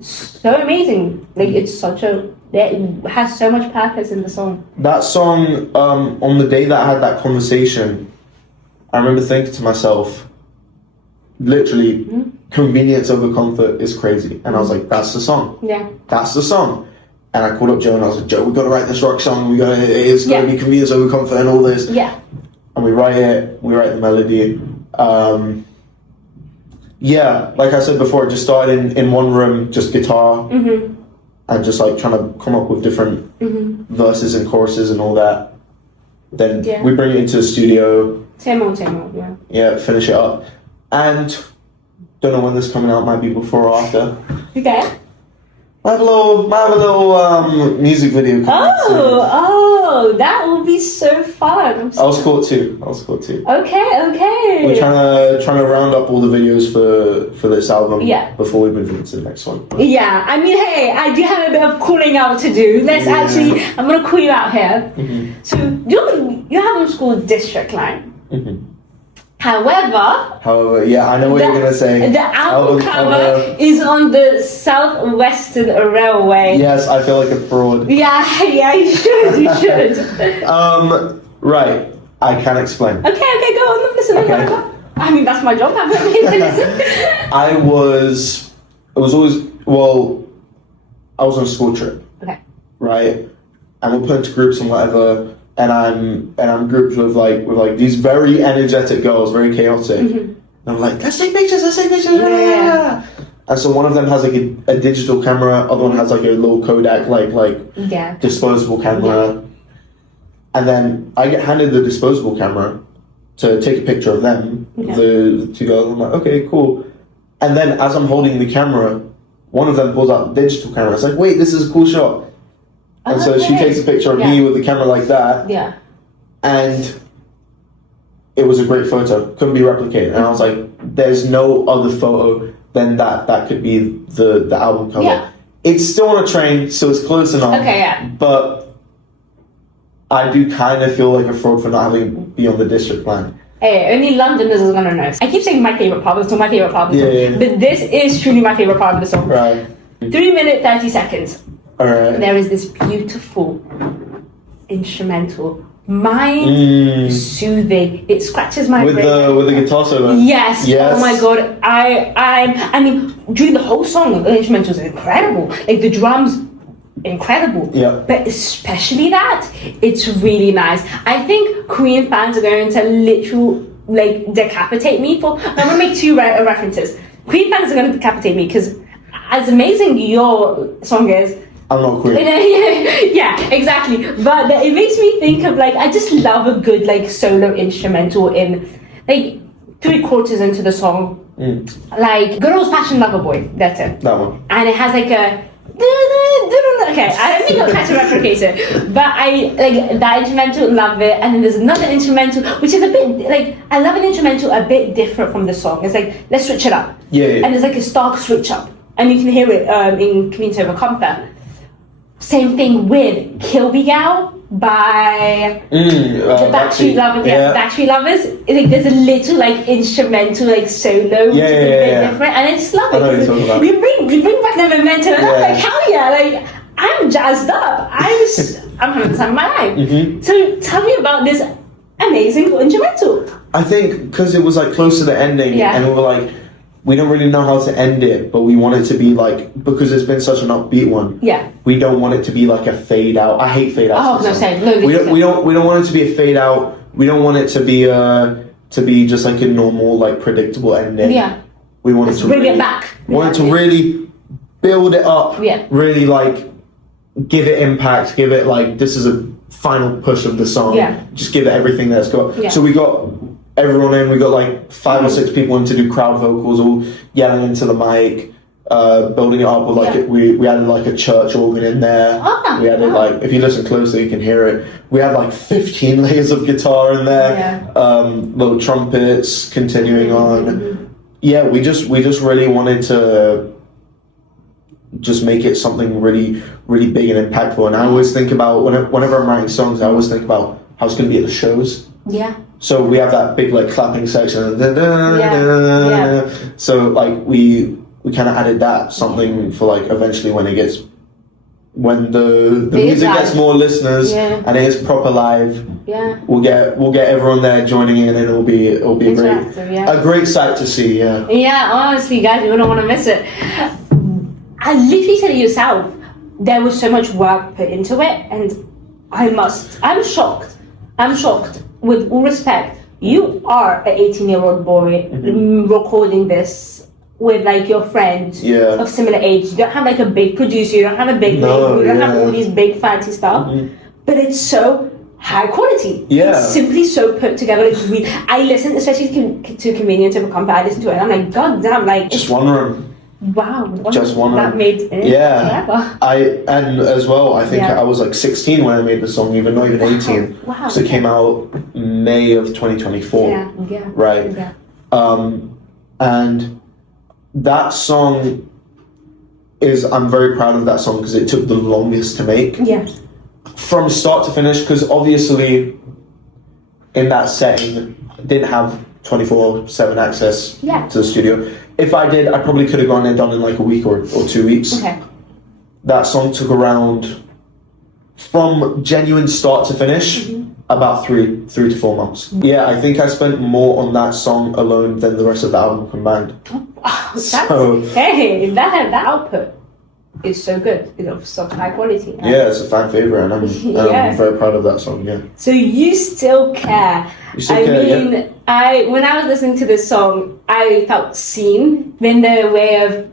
so amazing. Like it has so much purpose in the song. That song, on the day that I had that conversation, I remember thinking to myself, literally, convenience over comfort is crazy. And I was like, that's the song. Yeah. That's the song. And I called up Joe and I was like, Joe, we got to write this rock song. It's got to be convenience over comfort and all this. Yeah. And we write the melody. Yeah, like I said before, it just started in one room, just guitar. And just like trying to come up with different verses and choruses and all that. Then we bring it into the studio. Same old, yeah. Yeah, finish it up. And don't know when this coming out, might be before or after. Okay. I have a little music video. Oh, that will be so fun. I was caught too. Okay. We're trying to round up all the videos for this album before we move into the next one. Yeah, I mean, hey, I do have a bit of calling out to do. I'm gonna call you out here. So you have what's called District Line. However, yeah, I know what you're gonna say. The album cover is on the Southwestern Railway. Yes, I feel like a fraud. Yeah, you should. Right, I can explain. Okay, go on, I'm listening. Okay. I mean, that's my job, I'm not here to listen. I was on a school trip. Okay. Right? And we're put into groups and whatever. And I'm grouped with like these very energetic girls, very chaotic. And I'm like, let's take pictures. Yeah. And so one of them has like a digital camera, other one has like a little Kodak disposable camera. Yeah. And then I get handed the disposable camera to take a picture of them, the two girls. I'm like, okay, cool. And then as I'm holding the camera, one of them pulls out the digital camera. It's like, wait, this is a cool shot. And so she takes a picture of me with the camera like that. Yeah. And it was a great photo. Couldn't be replicated. And I was like, there's no other photo than that could be the album cover. Yeah. It's still on a train, so it's close enough. Okay, yeah. But I do kind of feel like a fraud for not having be on the District Line. Hey, only Londoners are gonna know. I keep saying my favorite part of the song, but this is truly my favorite part of the song. Right. 3 minutes, 30 seconds. Alright. There is this beautiful instrumental, mind-soothing. It scratches my brain. With the guitar solo. Yes. Oh my god. I mean, during the whole song, the instrumental was incredible. Like the drums, incredible. Yeah. But especially that, it's really nice. I think Korean fans are going to decapitate me for. I'm gonna make two references. Korean fans are gonna decapitate me because as amazing your song is, I'm not queer. yeah, exactly. But it makes me think of like, I just love a good like solo instrumental in like 3/4 into the song. Like good old fashioned Lover Boy, that's it. That one. And it has like a okay, I don't think I'll try to replicate it, but I like that instrumental, love it. And then there's another instrumental which is a bit like, I love an instrumental a bit different from the song. It's like, let's switch it up. Yeah. And there's like a stark switch up, and you can hear it in Community Over Comfort. Same thing with Kill Me Gal by the Backstreet Lovers. Yeah, Backstreet Lovers. Like there's a little like instrumental like solo, which is a bit different, and it's lovely. You bring back the momentum, and I'm like, hell yeah! Like I'm jazzed up. I'm having the time of my life. So tell me about this amazing instrumental. I think because it was like close to the ending, and we were like, we don't really know how to end it, but we want it to be like, because it's been such an upbeat one. Yeah. We don't want it to be like a fade out. I hate fade outs. Oh no, same. No, we don't want it to be a fade out. We don't want it to be just like a normal like predictable ending. Yeah. We want it to bring it back. We want it to really build it up. Yeah. Really like give it impact. Give it like, this is a final push of the song. Yeah. Just give it everything that's got. Yeah. So we got everyone in. We got like 5 or 6 people in to do crowd vocals, all yelling into the mic, building it up with like we added like a church organ in there. We added like, if you listen closely you can hear it. We had like 15 layers of guitar in there, little trumpets continuing on. Yeah, we just really wanted to just make it something really, really big and impactful. And I always think about whenever I'm writing songs, I always think about how it's going to be at the shows. Yeah. So we have that big like clapping section. So like we kind of added that something for like eventually when the music gets more listeners and it is proper live. Yeah. We'll get everyone there joining in, and it'll be a great sight to see. Yeah. Yeah. Honestly, guys, you don't want to miss it. I literally said it yourself. There was so much work put into it, and I'm shocked. With all respect, you are an 18-year-old boy recording this with like your friends of similar age. You don't have like a big producer, you don't have a big label, you don't have all these big fancy stuff, but it's so high quality. Yeah. It's simply so put together. Like, I listen, especially to Convenience Over Comfort, I listen to it and I'm like, god damn, like just one room. Wow, just one that made it. Yeah, and as well, I think I was like 16 when I made the song, not even 18. Wow. So it came out May of 2024. Yeah. Right. Yeah. And that song I'm very proud of that song because it took the longest to make. Yeah. From start to finish, because obviously in that setting, I didn't have 24/7 access to the studio. If I did, I probably could have gone and done in like a week or 2 weeks. Okay. That song took around, from genuine start to finish, about 3 to 4 months. Yeah, I think I spent more on that song alone than the rest of the album combined. That output is so good. It's of such high quality. Yeah, it's a fan favorite, and I'm very proud of that song. Yeah. So you still care. When I was listening to this song, I felt seen in the way of,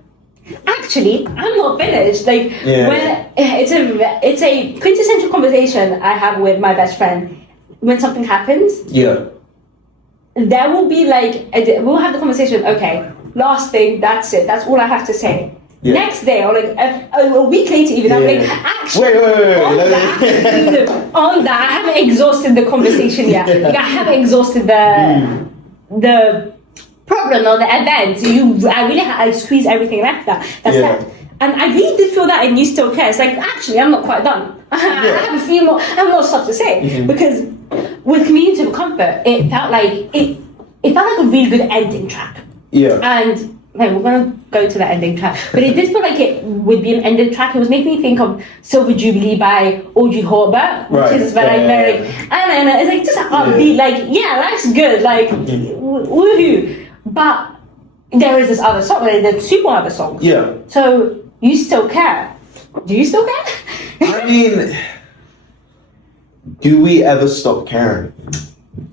actually, I'm not finished. Like when it's a quintessential conversation I have with my best friend when something happens. Yeah. There will be like we'll have the conversation. Okay, last thing. That's it. That's all I have to say. Yeah. Next day, or like a week later, even I'm like, actually, wait. On that, I haven't exhausted the conversation yet. Like, I haven't exhausted the problem or the event. I squeeze everything left that's left. And I really did feel that, and you still care. It's like, actually, I'm not quite done. I have a few more. I have more stuff to say because with Community of Comfort, it felt like a really good ending track. Yeah. And we're gonna go to the ending track, but it did feel like it would be an ending track. It was making me think of Silver Jubilee by Audrey Hepburn, which is very, and it's like just upbeat, like that's good, like woohoo. But there is this other song, like there's 2 more other songs. Yeah. So you still care? Do you still care? I mean, do we ever stop caring?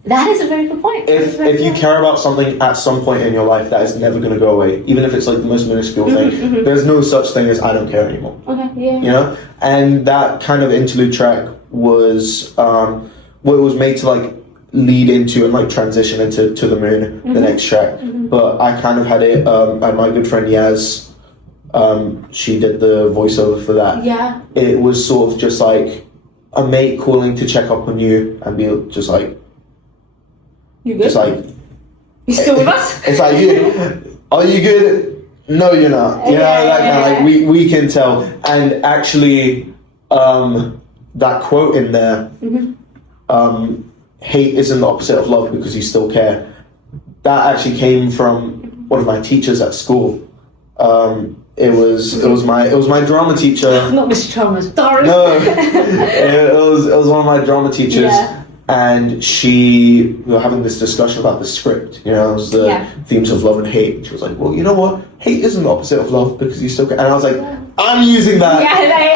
That is a very good point. If you care about something at some point in your life, that is never going to go away, even if it's like the most minuscule thing. There's no such thing as I don't care anymore. Okay, yeah. You know, and that kind of interlude track was what it was made to like lead into and like transition into To the Moon, the next track. But I kind of had it. And my good friend Yaz, she did the voiceover for that. Yeah. It was sort of just like a mate calling to check up on you and be just like. You good? Just like, you still with us? it's like, are you good? No, you're not. You know, that kind of like we can tell. And actually, that quote in there, hate isn't the opposite of love because you still care. That actually came from one of my teachers at school. It was my drama teacher. Not Mr. Chalmers, darling. No, it was one of my drama teachers. Yeah. And we were having this discussion about the script, you know, it was the themes of love and hate. And she was like, well, you know what? Hate isn't the opposite of love because you still care. And I was like, I'm using that.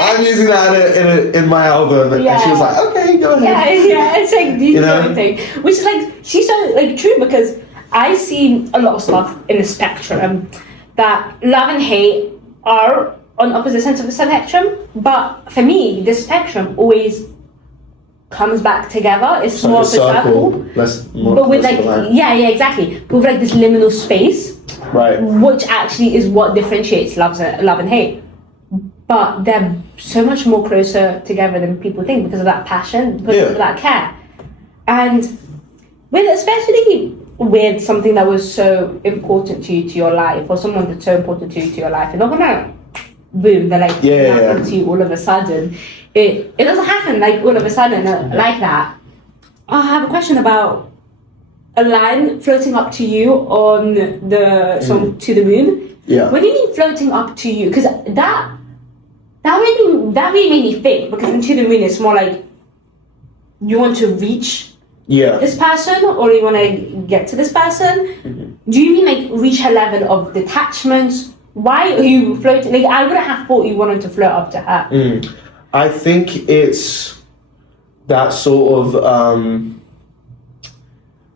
I'm using that in my album. And she was like, okay, go ahead. Yeah, it's like the other thing. Which is like, she's so like true because I see a lot of stuff in the spectrum that love and hate are on opposite ends of the spectrum. But for me, the spectrum always comes back together. It's more of a circle. But with like, exactly. But with like this liminal space. Right. Which actually is what differentiates love and hate. But they're so much more closer together than people think because of that passion, because of that care. And especially with something that was so important to you, to your life, or someone that's so important to you, to your life, you're not gonna boom, they're like happen to you all of a sudden. It doesn't happen like all of a sudden like that. I have a question about a line floating up to you on the song To the Moon. Yeah. What do you mean floating up to you? Because that really made me think, because in To the Moon it's more like you want to reach this person or you want to get to this person. Do you mean like reach a level of detachment? Why are you floating? Like I wouldn't have thought you wanted to float up to her. I think it's that sort of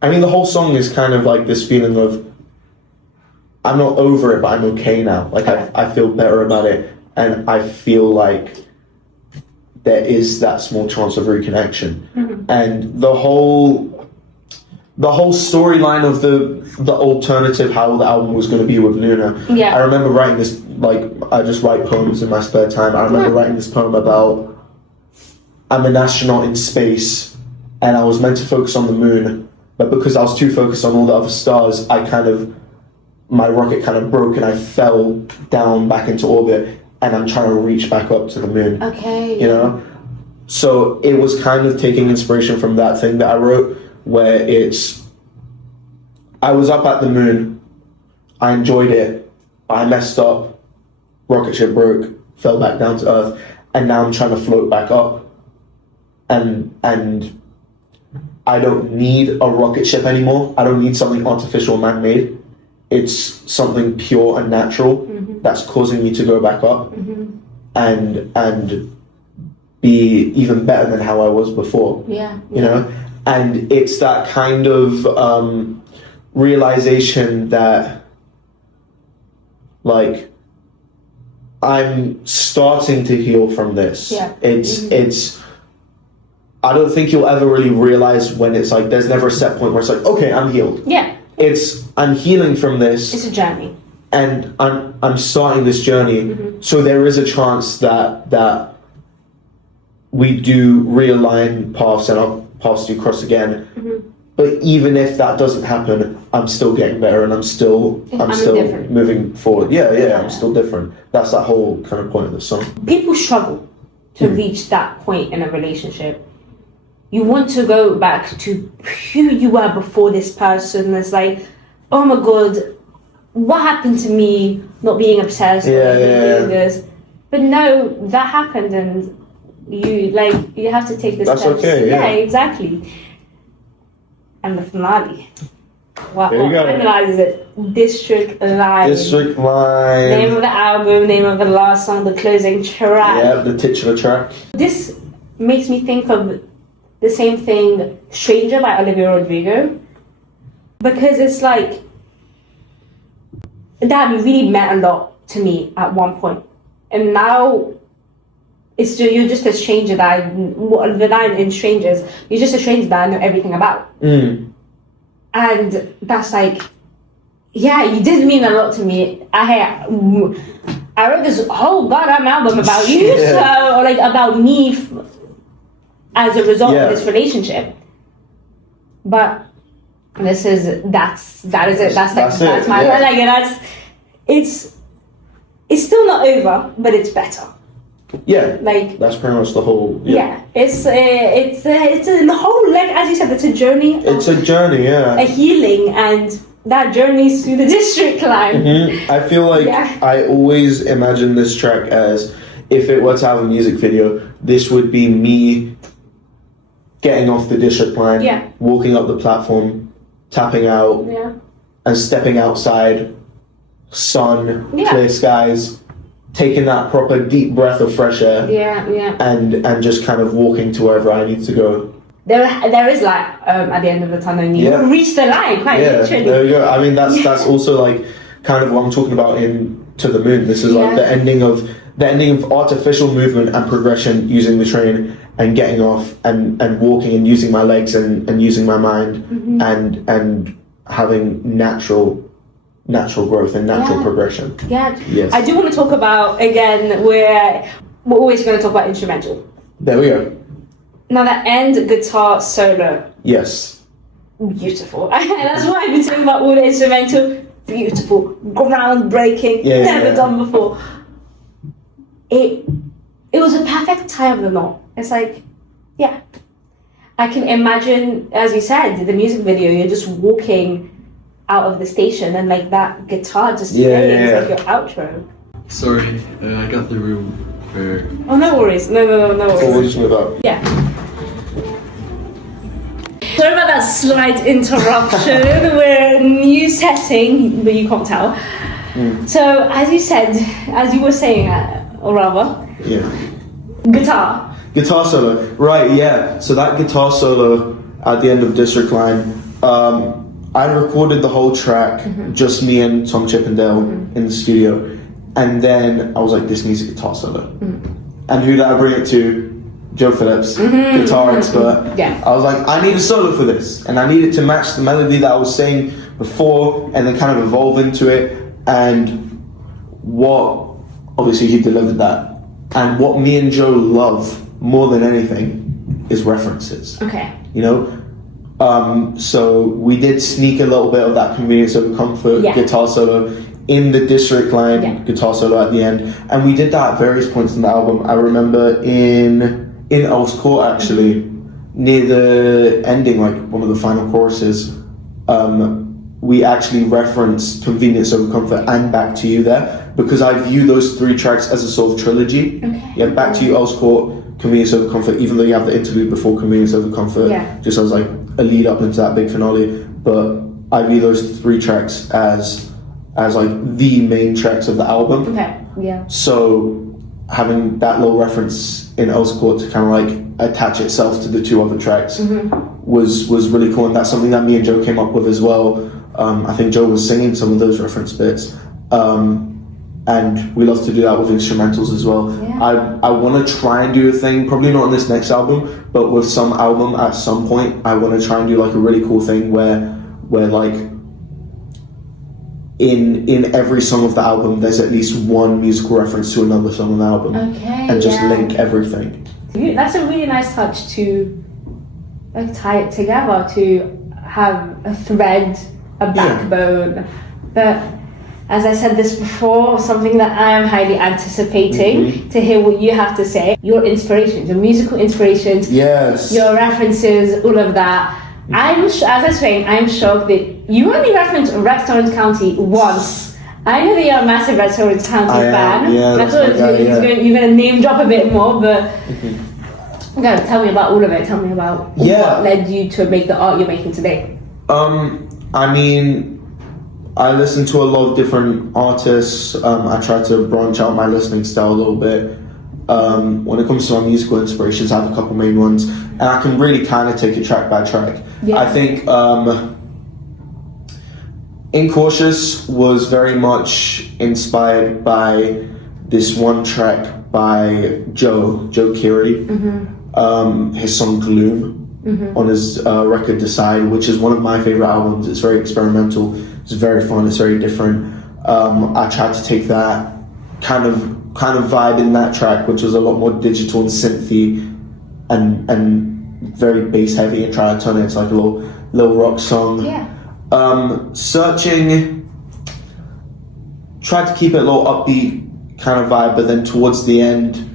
I mean the whole song is kind of like this feeling of I'm not over it but I'm okay now. Like I feel better about it and I feel like there is that small chance of reconnection. And the whole storyline of the alternative how the album was going to be with Luna. I remember writing this, like I just write poems in my spare time. I remember writing this poem about I'm an astronaut in space and I was meant to focus on the moon, but because I was too focused on all the other stars, my rocket kind of broke and I fell down back into orbit and I'm trying to reach back up to the moon. Okay. You know? So it was kind of taking inspiration from that thing that I wrote, where I was up at the moon, I enjoyed it, I messed up, rocket ship broke, fell back down to Earth, and now I'm trying to float back up. And I don't need a rocket ship anymore. I don't need something artificial man-made. It's something pure and natural that's causing me to go back up and be even better than how I was before. You know? And it's that kind of realization that, like, I'm starting to heal from this. It's. I don't think you'll ever really realize when it's like. There's never a set point where it's like, okay, I'm healed. I'm healing from this. It's a journey. And I'm starting this journey. So there is a chance that we do realign paths and our paths do cross again. But even if that doesn't happen, I'm still getting better and I'm still different. moving forward. I'm still different. That's that whole kind of point of the song. People struggle to reach that point in a relationship. You want to go back to who you were before this person. It's like, oh my God, what happened to me not being obsessed doing this? But no, that happened and you have to take this That's steps. okay, Exactly. And the finale. What There you go. finalizes it? District Line. District Line. Name of the album, name of the last song, the closing track. Yeah, the titular track. This makes me think of the same thing, Stranger by Olivia Rodrigo, because it's like, that really meant a lot to me at one point. And now, you're just a stranger the line in Strangers, you're just a stranger that I know everything about. Mm. And that's like, yeah, you did mean a lot to me. I wrote this whole goddamn album about you, Yeah. so, or like about me as a result Yeah. of this relationship. But that is it. That's my yeah. it's still not over, but it's better. Yeah, Like, that's pretty much the whole. yeah, it's a whole, like as you said, it's a journey. It's a journey, yeah. A healing, and that journey's through the district line. Mm-hmm. I feel like I always imagine this track as, if it were to have a music video, this would be me getting off the district line, walking up the platform, tapping out, and stepping outside, sun, clear skies, taking that proper deep breath of fresh air, and just kind of walking to wherever I need to go. There is light at the end of the tunnel, and you reach the light quite literally. There you go. I mean, that's also like kind of what I'm talking about in To the Moon. This is like the ending of artificial movement and progression, using the train and getting off and walking and using my legs and using my mind, and having natural growth and natural progression. Yeah. Yes. I do want to talk about, again, we're always going to talk about instrumental. There we go. Now that end guitar solo. Yes. Beautiful. That's why I've been saying about all the instrumental. Beautiful. Groundbreaking. Never done before. It was a perfect tie of the knot. It's like, I can imagine, as you said, the music video, you're just walking out of the station and like that guitar just playing. It's like your outro. Sorry, I got the room where... Oh, no worries. No worries. So we'll just move up. Yeah. Sorry about that slight interruption. We're in a new setting, but you can't tell. So, as you said, as you were saying, or rather, guitar. Guitar solo, right? Yeah. So that guitar solo at the end of District Line, I recorded the whole track, just me and Tom Chippendale in the studio, and then I was like, this needs a guitar solo. And who did I bring it to? Joe Phillips, guitar expert. Yeah. I was like, I need a solo for this, and I need it to match the melody that I was saying before, and then kind of evolve into it. And obviously he delivered that. And what me and Joe love more than anything is references. Okay. You know, so we did sneak a little bit of that convenience over comfort guitar solo in the District Line guitar solo at the end, and we did that at various points in the album. I remember in Earl's Court, actually, near the ending, like one of the final choruses, we actually referenced Convenience Over Comfort and Back to You there, because I view those three tracks as a sort of trilogy. Okay. Yeah, Back to You, Earl's Court, Convenience Over Comfort, even though you have the interlude before Convenience Over Comfort, just as like a lead up into that big finale. But I view those three tracks as like the main tracks of the album. Okay, yeah. So having that little reference in Earl's Court to kind of like attach itself to the two other tracks was really cool, and that's something that me and Joe came up with as well. I think Joe was singing some of those reference bits, and we love to do that with instrumentals as well. Yeah. I want to try and do a thing, probably not on this next album, but with some album at some point, I want to try and do like a really cool thing where like in every song of the album, there's at least one musical reference to another song on the album, and just link everything. That's a really nice touch to like tie it together, to have a thread, a backbone. But as I said this before, something that I am highly anticipating to hear what you have to say. Your inspirations, your musical inspirations, your references, all of that. As I was saying, I'm shocked that you only referenced Red Orange County once. I know that you're a massive Red Orange County fan. I thought you're going to name drop a bit more, but tell me about all of it. Tell me about what led you to make the art you're making today. I mean, I listen to a lot of different artists. I try to branch out my listening style a little bit. When it comes to my musical inspirations, I have a couple main ones, and I can really kind of take it track by track. Yeah. I think Incautious was very much inspired by this one track by Joe Keery, his song Gloom, on his record Decide, which is one of my favorite albums. It's very experimental, it's very fun, it's very different. I tried to take that kind of vibe in that track, which was a lot more digital and synthy and very bass heavy, and try to turn it into like a little rock song. Yeah. Searching, tried to keep it a little upbeat kind of vibe, but then towards the end,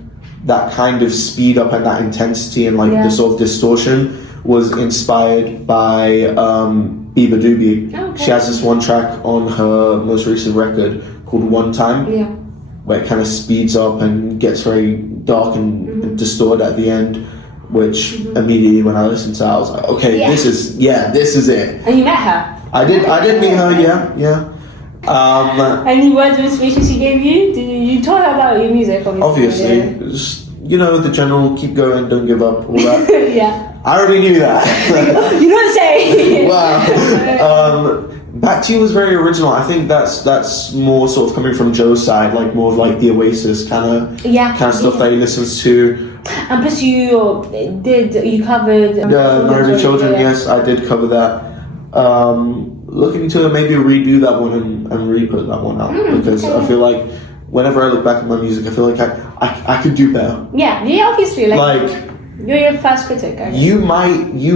that kind of speed up and that intensity and like the sort of distortion was inspired by AB3D. Okay. She has this one track on her most recent record called One Time, where it kind of speeds up and gets very dark and distorted at the end, which immediately when I listened to it, I was like, okay, this is it. And you met her? I did meet her, yeah. Any words of inspiration she gave you? Did you told her about your music, obviously? Obviously. Just, the general keep going, don't give up, all that. Yeah. I already knew that. You don't say. Wow. Back to You was very original. I think that's more sort of coming from Joe's side, like more of like the Oasis kind of stuff that he listens to. And plus you covered Married with Children, yes, I did cover that. Looking to maybe redo that one and re-put that one out, because I feel like whenever I look back at my music, I feel like I could do better. Yeah, obviously, like you're your first critic. I guess. You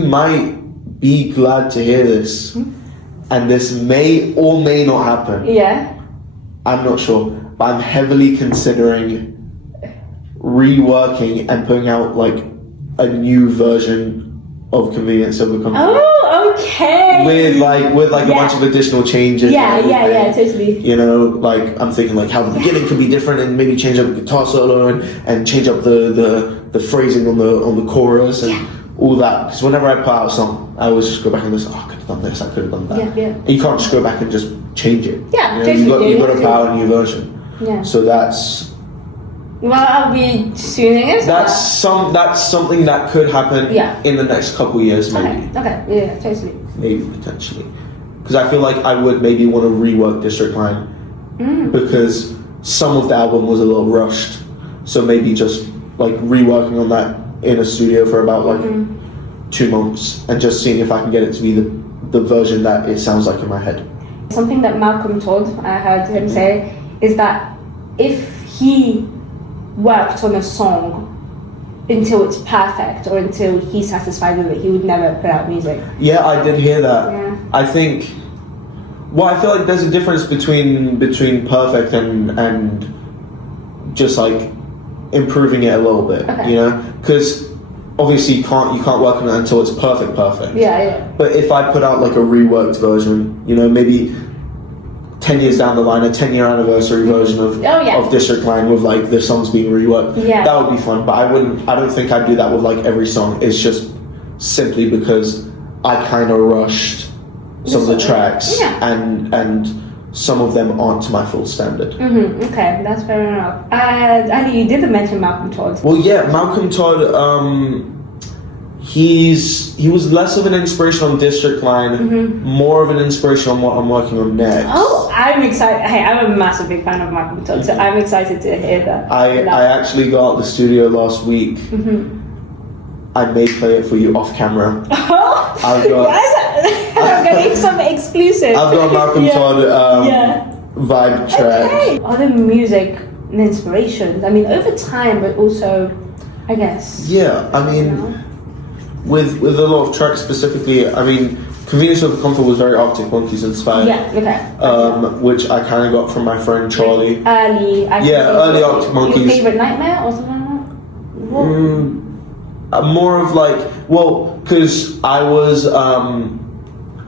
might be glad to hear this, and this may or may not happen. Yeah. I'm not sure, but I'm heavily considering reworking and putting out like a new version of Convenience Over Comfort. Oh, okay. With a bunch of additional changes. Yeah, totally. Like I'm thinking like how the beginning could be different, and maybe change up the guitar solo and change up the phrasing on the chorus and all that. Because whenever I put out a song, I always just go back and listen. Oh, I could have done this. I could have done that. Yeah. And you can't just go back and just change it. Yeah, you got to put out a new version. Yeah. So that's. Well, I'll be tuning in. That's something that could happen in the next couple years, maybe. Okay. Yeah, totally. Maybe potentially, because I feel like I would maybe want to rework District Line because some of the album was a little rushed. So maybe just like reworking on that in a studio for about like 2 months and just seeing if I can get it to be the version that it sounds like in my head. Something that Malcolm told, I heard him say, is that if he worked on a song until it's perfect or until he's satisfied with it, he would never put out music. Yeah, I did hear that. Yeah. I think, I feel like there's a difference between perfect and just like improving it a little bit, because obviously you can't work on it until it's perfect. Yeah. But if I put out like a reworked version, maybe 10 years down the line, a 10-year anniversary version of District Line with like the songs being reworked. Yeah. That would be fun, but I don't think I'd do that with like every song. It's just simply because I kind of rushed some of the tracks and some of them aren't to my full standard. Okay, that's fair enough. Ali, you didn't mention Malcolm Todd. Well, yeah, Malcolm Todd, he was less of an inspiration on District Line, more of an inspiration on what I'm working on next. Oh, I'm excited. Hey, I'm a massive big fan of Malcolm Todd, so I'm excited to hear that. I actually got out the studio last week. I may play it for you off camera. I'm getting some exclusive. I've got Malcolm Todd vibe track. Okay. Other music and inspirations. I mean, over time, but also, I guess. Yeah, I mean, with a lot of tracks specifically, I mean, Convenience Over Comfort was very Arctic Monkeys inspired. Yeah, okay. Which I kind of got from my friend Charlie. Early Arctic Monkeys. Your favorite Nightmare or something like that? More of like, because I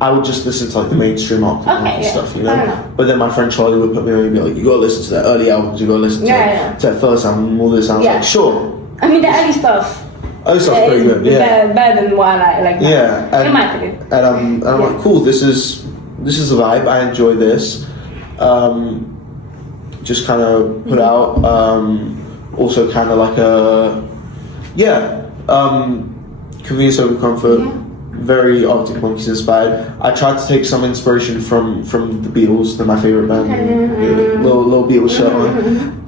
would just listen to like the mainstream Arctic Monkeys stuff, But then my friend Charlie would put me on and be like, you gotta listen to their early albums, you gotta listen to their first album, all this. I was like, sure. I mean, the early stuff. Early stuff's pretty good, better than what I like. Yeah, in my opinion. And I'm like, cool. This is a vibe. I enjoy this. Just kind of put out Also kind of like a, convenience over comfort. Yeah. Very Arctic Monkeys inspired. I tried to take some inspiration from the Beatles. They're my favorite band. Little Beatles shirt on.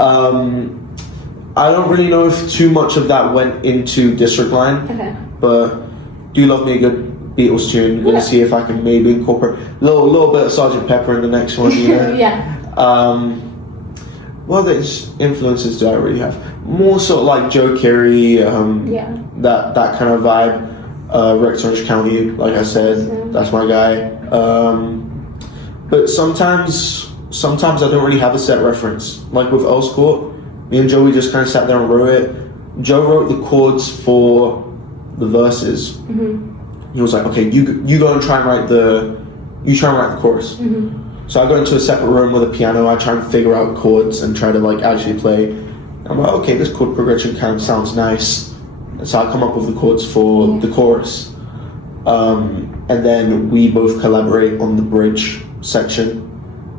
I don't really know if too much of that went into District Line, but do love me a good Beatles tune. I'm gonna see if I can maybe incorporate a little bit of Sgt. Pepper in the next one. You know? What other influences do I really have? More sort of like Joe Carey, that kind of vibe. Rex Orange County, like I said, that's my guy. But sometimes I don't really have a set reference. Like with Earl's Court, me and Joey just kind of sat there and wrote it. Joe wrote the chords for the verses. He was like, okay, you go and try and write the chorus. So I go into a separate room with a piano. I try and figure out chords and try to like actually play. I'm like, okay, this chord progression kind of sounds nice. And so I come up with the chords for the chorus. And then we both collaborate on the bridge section.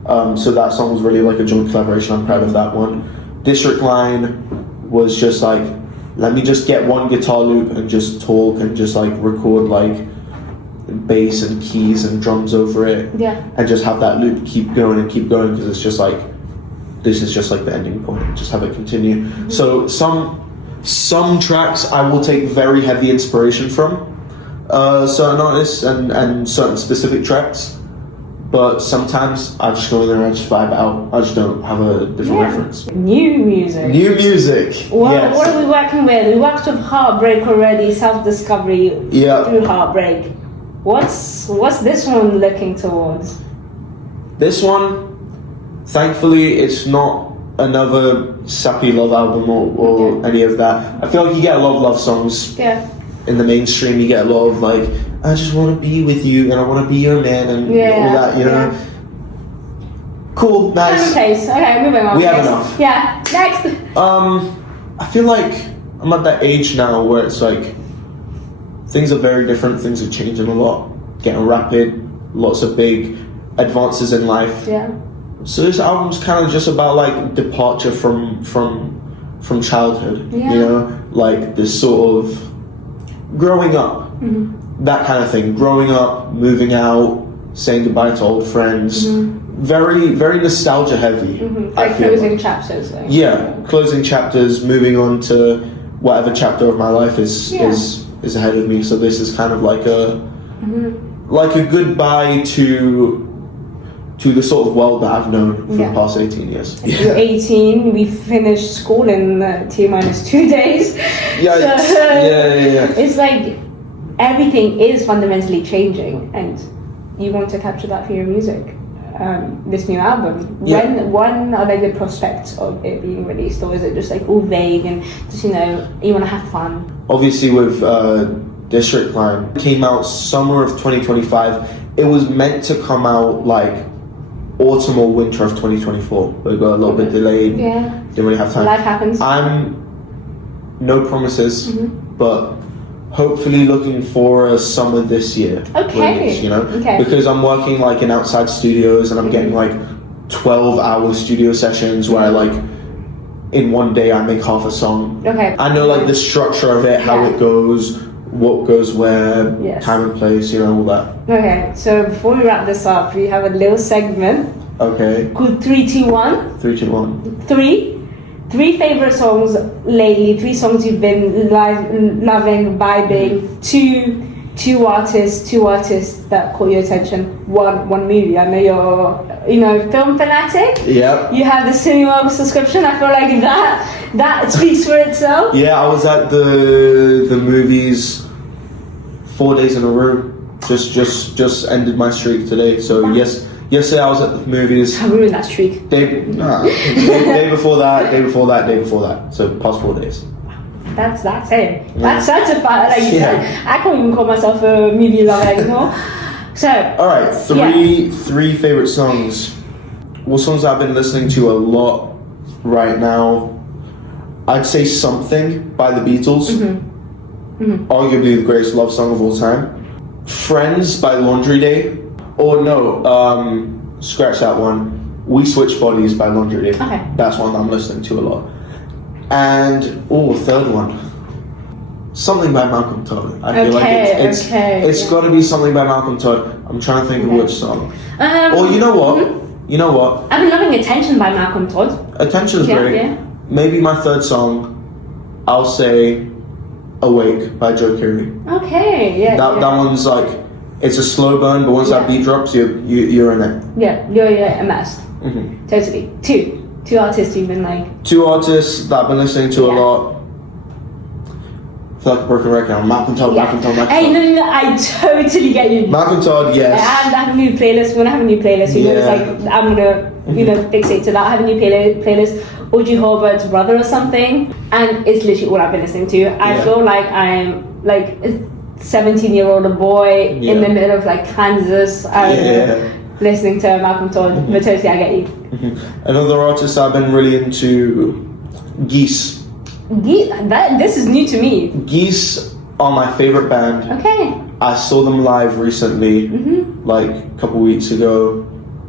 So that song was really like a joint collaboration. I'm proud of that one. District Line was just like, let me just get one guitar loop and just talk and just like record like bass and keys and drums over it. And just have that loop keep going because it's just like, this is just like the ending point. Just have it continue. So some tracks I will take very heavy inspiration from certain artists and certain specific tracks, but sometimes I just go in there and I just vibe out. I just don't have a different reference. New music. What are we working with? We worked with Heartbreak already, self-discovery through Heartbreak. What's this one looking towards? This one, thankfully, it's not another sappy love album or any of that. I feel like you get a lot of love songs in the mainstream. You get a lot of like, I just want to be with you and I want to be your man and all that, you know. Cool, nice. Okay, moving on. We have enough. Yeah, next. I feel like I'm at that age now where it's like things are very different. Things are changing a lot, getting rapid, lots of big advances in life. So this album's kind of just about like departure from childhood, you know, like this sort of growing up, that kind of thing. Growing up, moving out, saying goodbye to old friends. Very, very nostalgia heavy. Like closing chapters. Closing chapters, moving on to whatever chapter of my life is ahead of me. So this is kind of like a goodbye to the sort of world that I've known for the past 18 years. You're 18, we finished school in T-2 days. It's like everything is fundamentally changing and you want to capture that for your music. This new album, when are there good prospects of it being released, or is it just like all vague and just, you know, you want to have fun? Obviously with District Line, it came out summer of 2025. It was meant to come out like autumn or winter of 2024, but it got a little bit delayed. Didn't really have time. Life happens. No promises, but hopefully looking for a summer this year. Release, you know, because I'm working like in outside studios and I'm getting like 12-hour studio sessions where I like in one day I make half a song. I know like the structure of it, how it goes, what goes where, time and place, you know, all that. So before we wrap this up, we have a little segment. Called 3, 2, 1. 3, 2, 1. Three favorite songs lately. 3 songs you've been loving, vibing. Two artists that caught your attention. One movie. I know you're film fanatic. You have the cinema subscription. I feel like that speaks for itself. I was at the movies 4 days in a row. Just ended my streak today. So yesterday I was at the movies. I ruined that streak. Day before that. So past 4 days. That's it. That's certified. Like you said, I can't even call myself a movie lover anymore. So alright, three favorite songs. What songs I've been listening to a lot right now? I'd say Something by the Beatles. Arguably the greatest love song of all time. Friends by Laundry Day. Or no, scratch that one. We Switch Bodies by Laundry Day. That's one that I'm listening to a lot. And third one. Something by Malcolm Todd. I feel like it's got to be something by Malcolm Todd. I'm trying to think of which song. Or you know what? You know what? I've been loving Attention by Malcolm Todd. Attention's great. Yeah. Maybe my third song, I'll say Awake by Joe Keery. Okay, yeah. That one's like, it's a slow burn, but once that beat drops, you're in it. Yeah, you're immersed. Mm-hmm. Totally. Two artists you've been like. Two artists that I've been listening to a lot. I feel like a broken record now. Malcolm Todd. Hey, no, I totally get you. Malcolm Todd, yes. I have a new playlist. When I have a new playlist, you know, it's like, I'm gonna, fixate to that. I have a new playlist, Audrey Horvath's Brother or something, and it's literally all I've been listening to. I feel like I'm like a 17-year-old boy in the middle of like Kansas, listening to Malcolm Todd. But totally, I get you. Another artist I've been really into, Geese. This is new to me. Geese are my favorite band. Okay. I saw them live recently, like a couple weeks ago.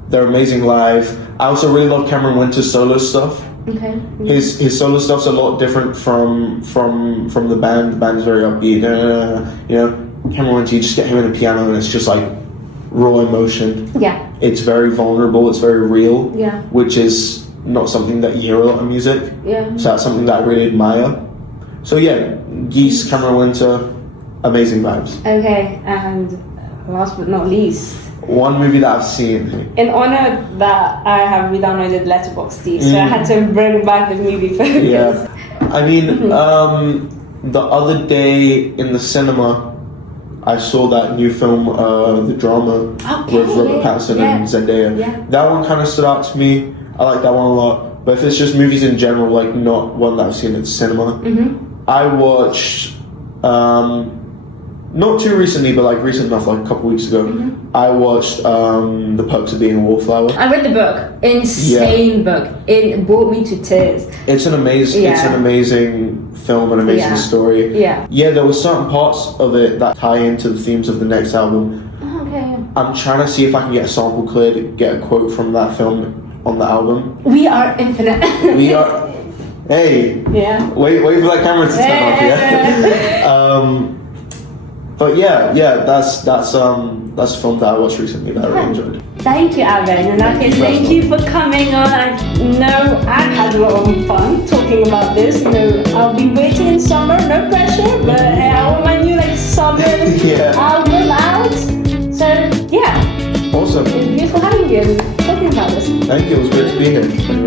They're amazing live. I also really love Cameron Winter's solo stuff. Okay. His solo stuff's a lot different from the band. The band's very upbeat. Cameron Winter, you just get him in the piano and it's just like raw emotion. Yeah. It's very vulnerable. It's very real. Yeah. Which is not something that you hear a lot in music. Yeah. So that's something that I really admire. So yeah, Geese, Cameron Winter, amazing vibes. Okay, and last but not least, one movie that I've seen. in honor that I have re-downloaded Letterboxd, so I had to bring back the movie focus. Yeah. I mean, the other day in the cinema, I saw that new film, The Drama, with Robert Pattinson and Zendaya. Yeah. That one kind of stood out to me. I like that one a lot. But if it's just movies in general, like not one that I've seen at the cinema, I watched, not too recently, but like recent enough, like a couple weeks ago, I watched The Perks of Being a Wallflower. I read the book. Insane book. It brought me to tears. It's an amazing film, an amazing story. Yeah. Yeah, there were certain parts of it that tie into the themes of the next album. Okay. I'm trying to see if I can get a sample cleared, get a quote from that film on the album. We are infinite. We are. Hey. Yeah. Wait for that camera to turn off. Yeah. But that's a film that I watched recently that I really enjoyed. Thank you, Alvin. In that case, thank you for coming on. I know I've had a lot of fun talking about this. I'll be waiting in summer, no pressure, but I want my new summer album out. So yeah. Awesome. It was beautiful having you and talking about this. Thank you. It was great to be here.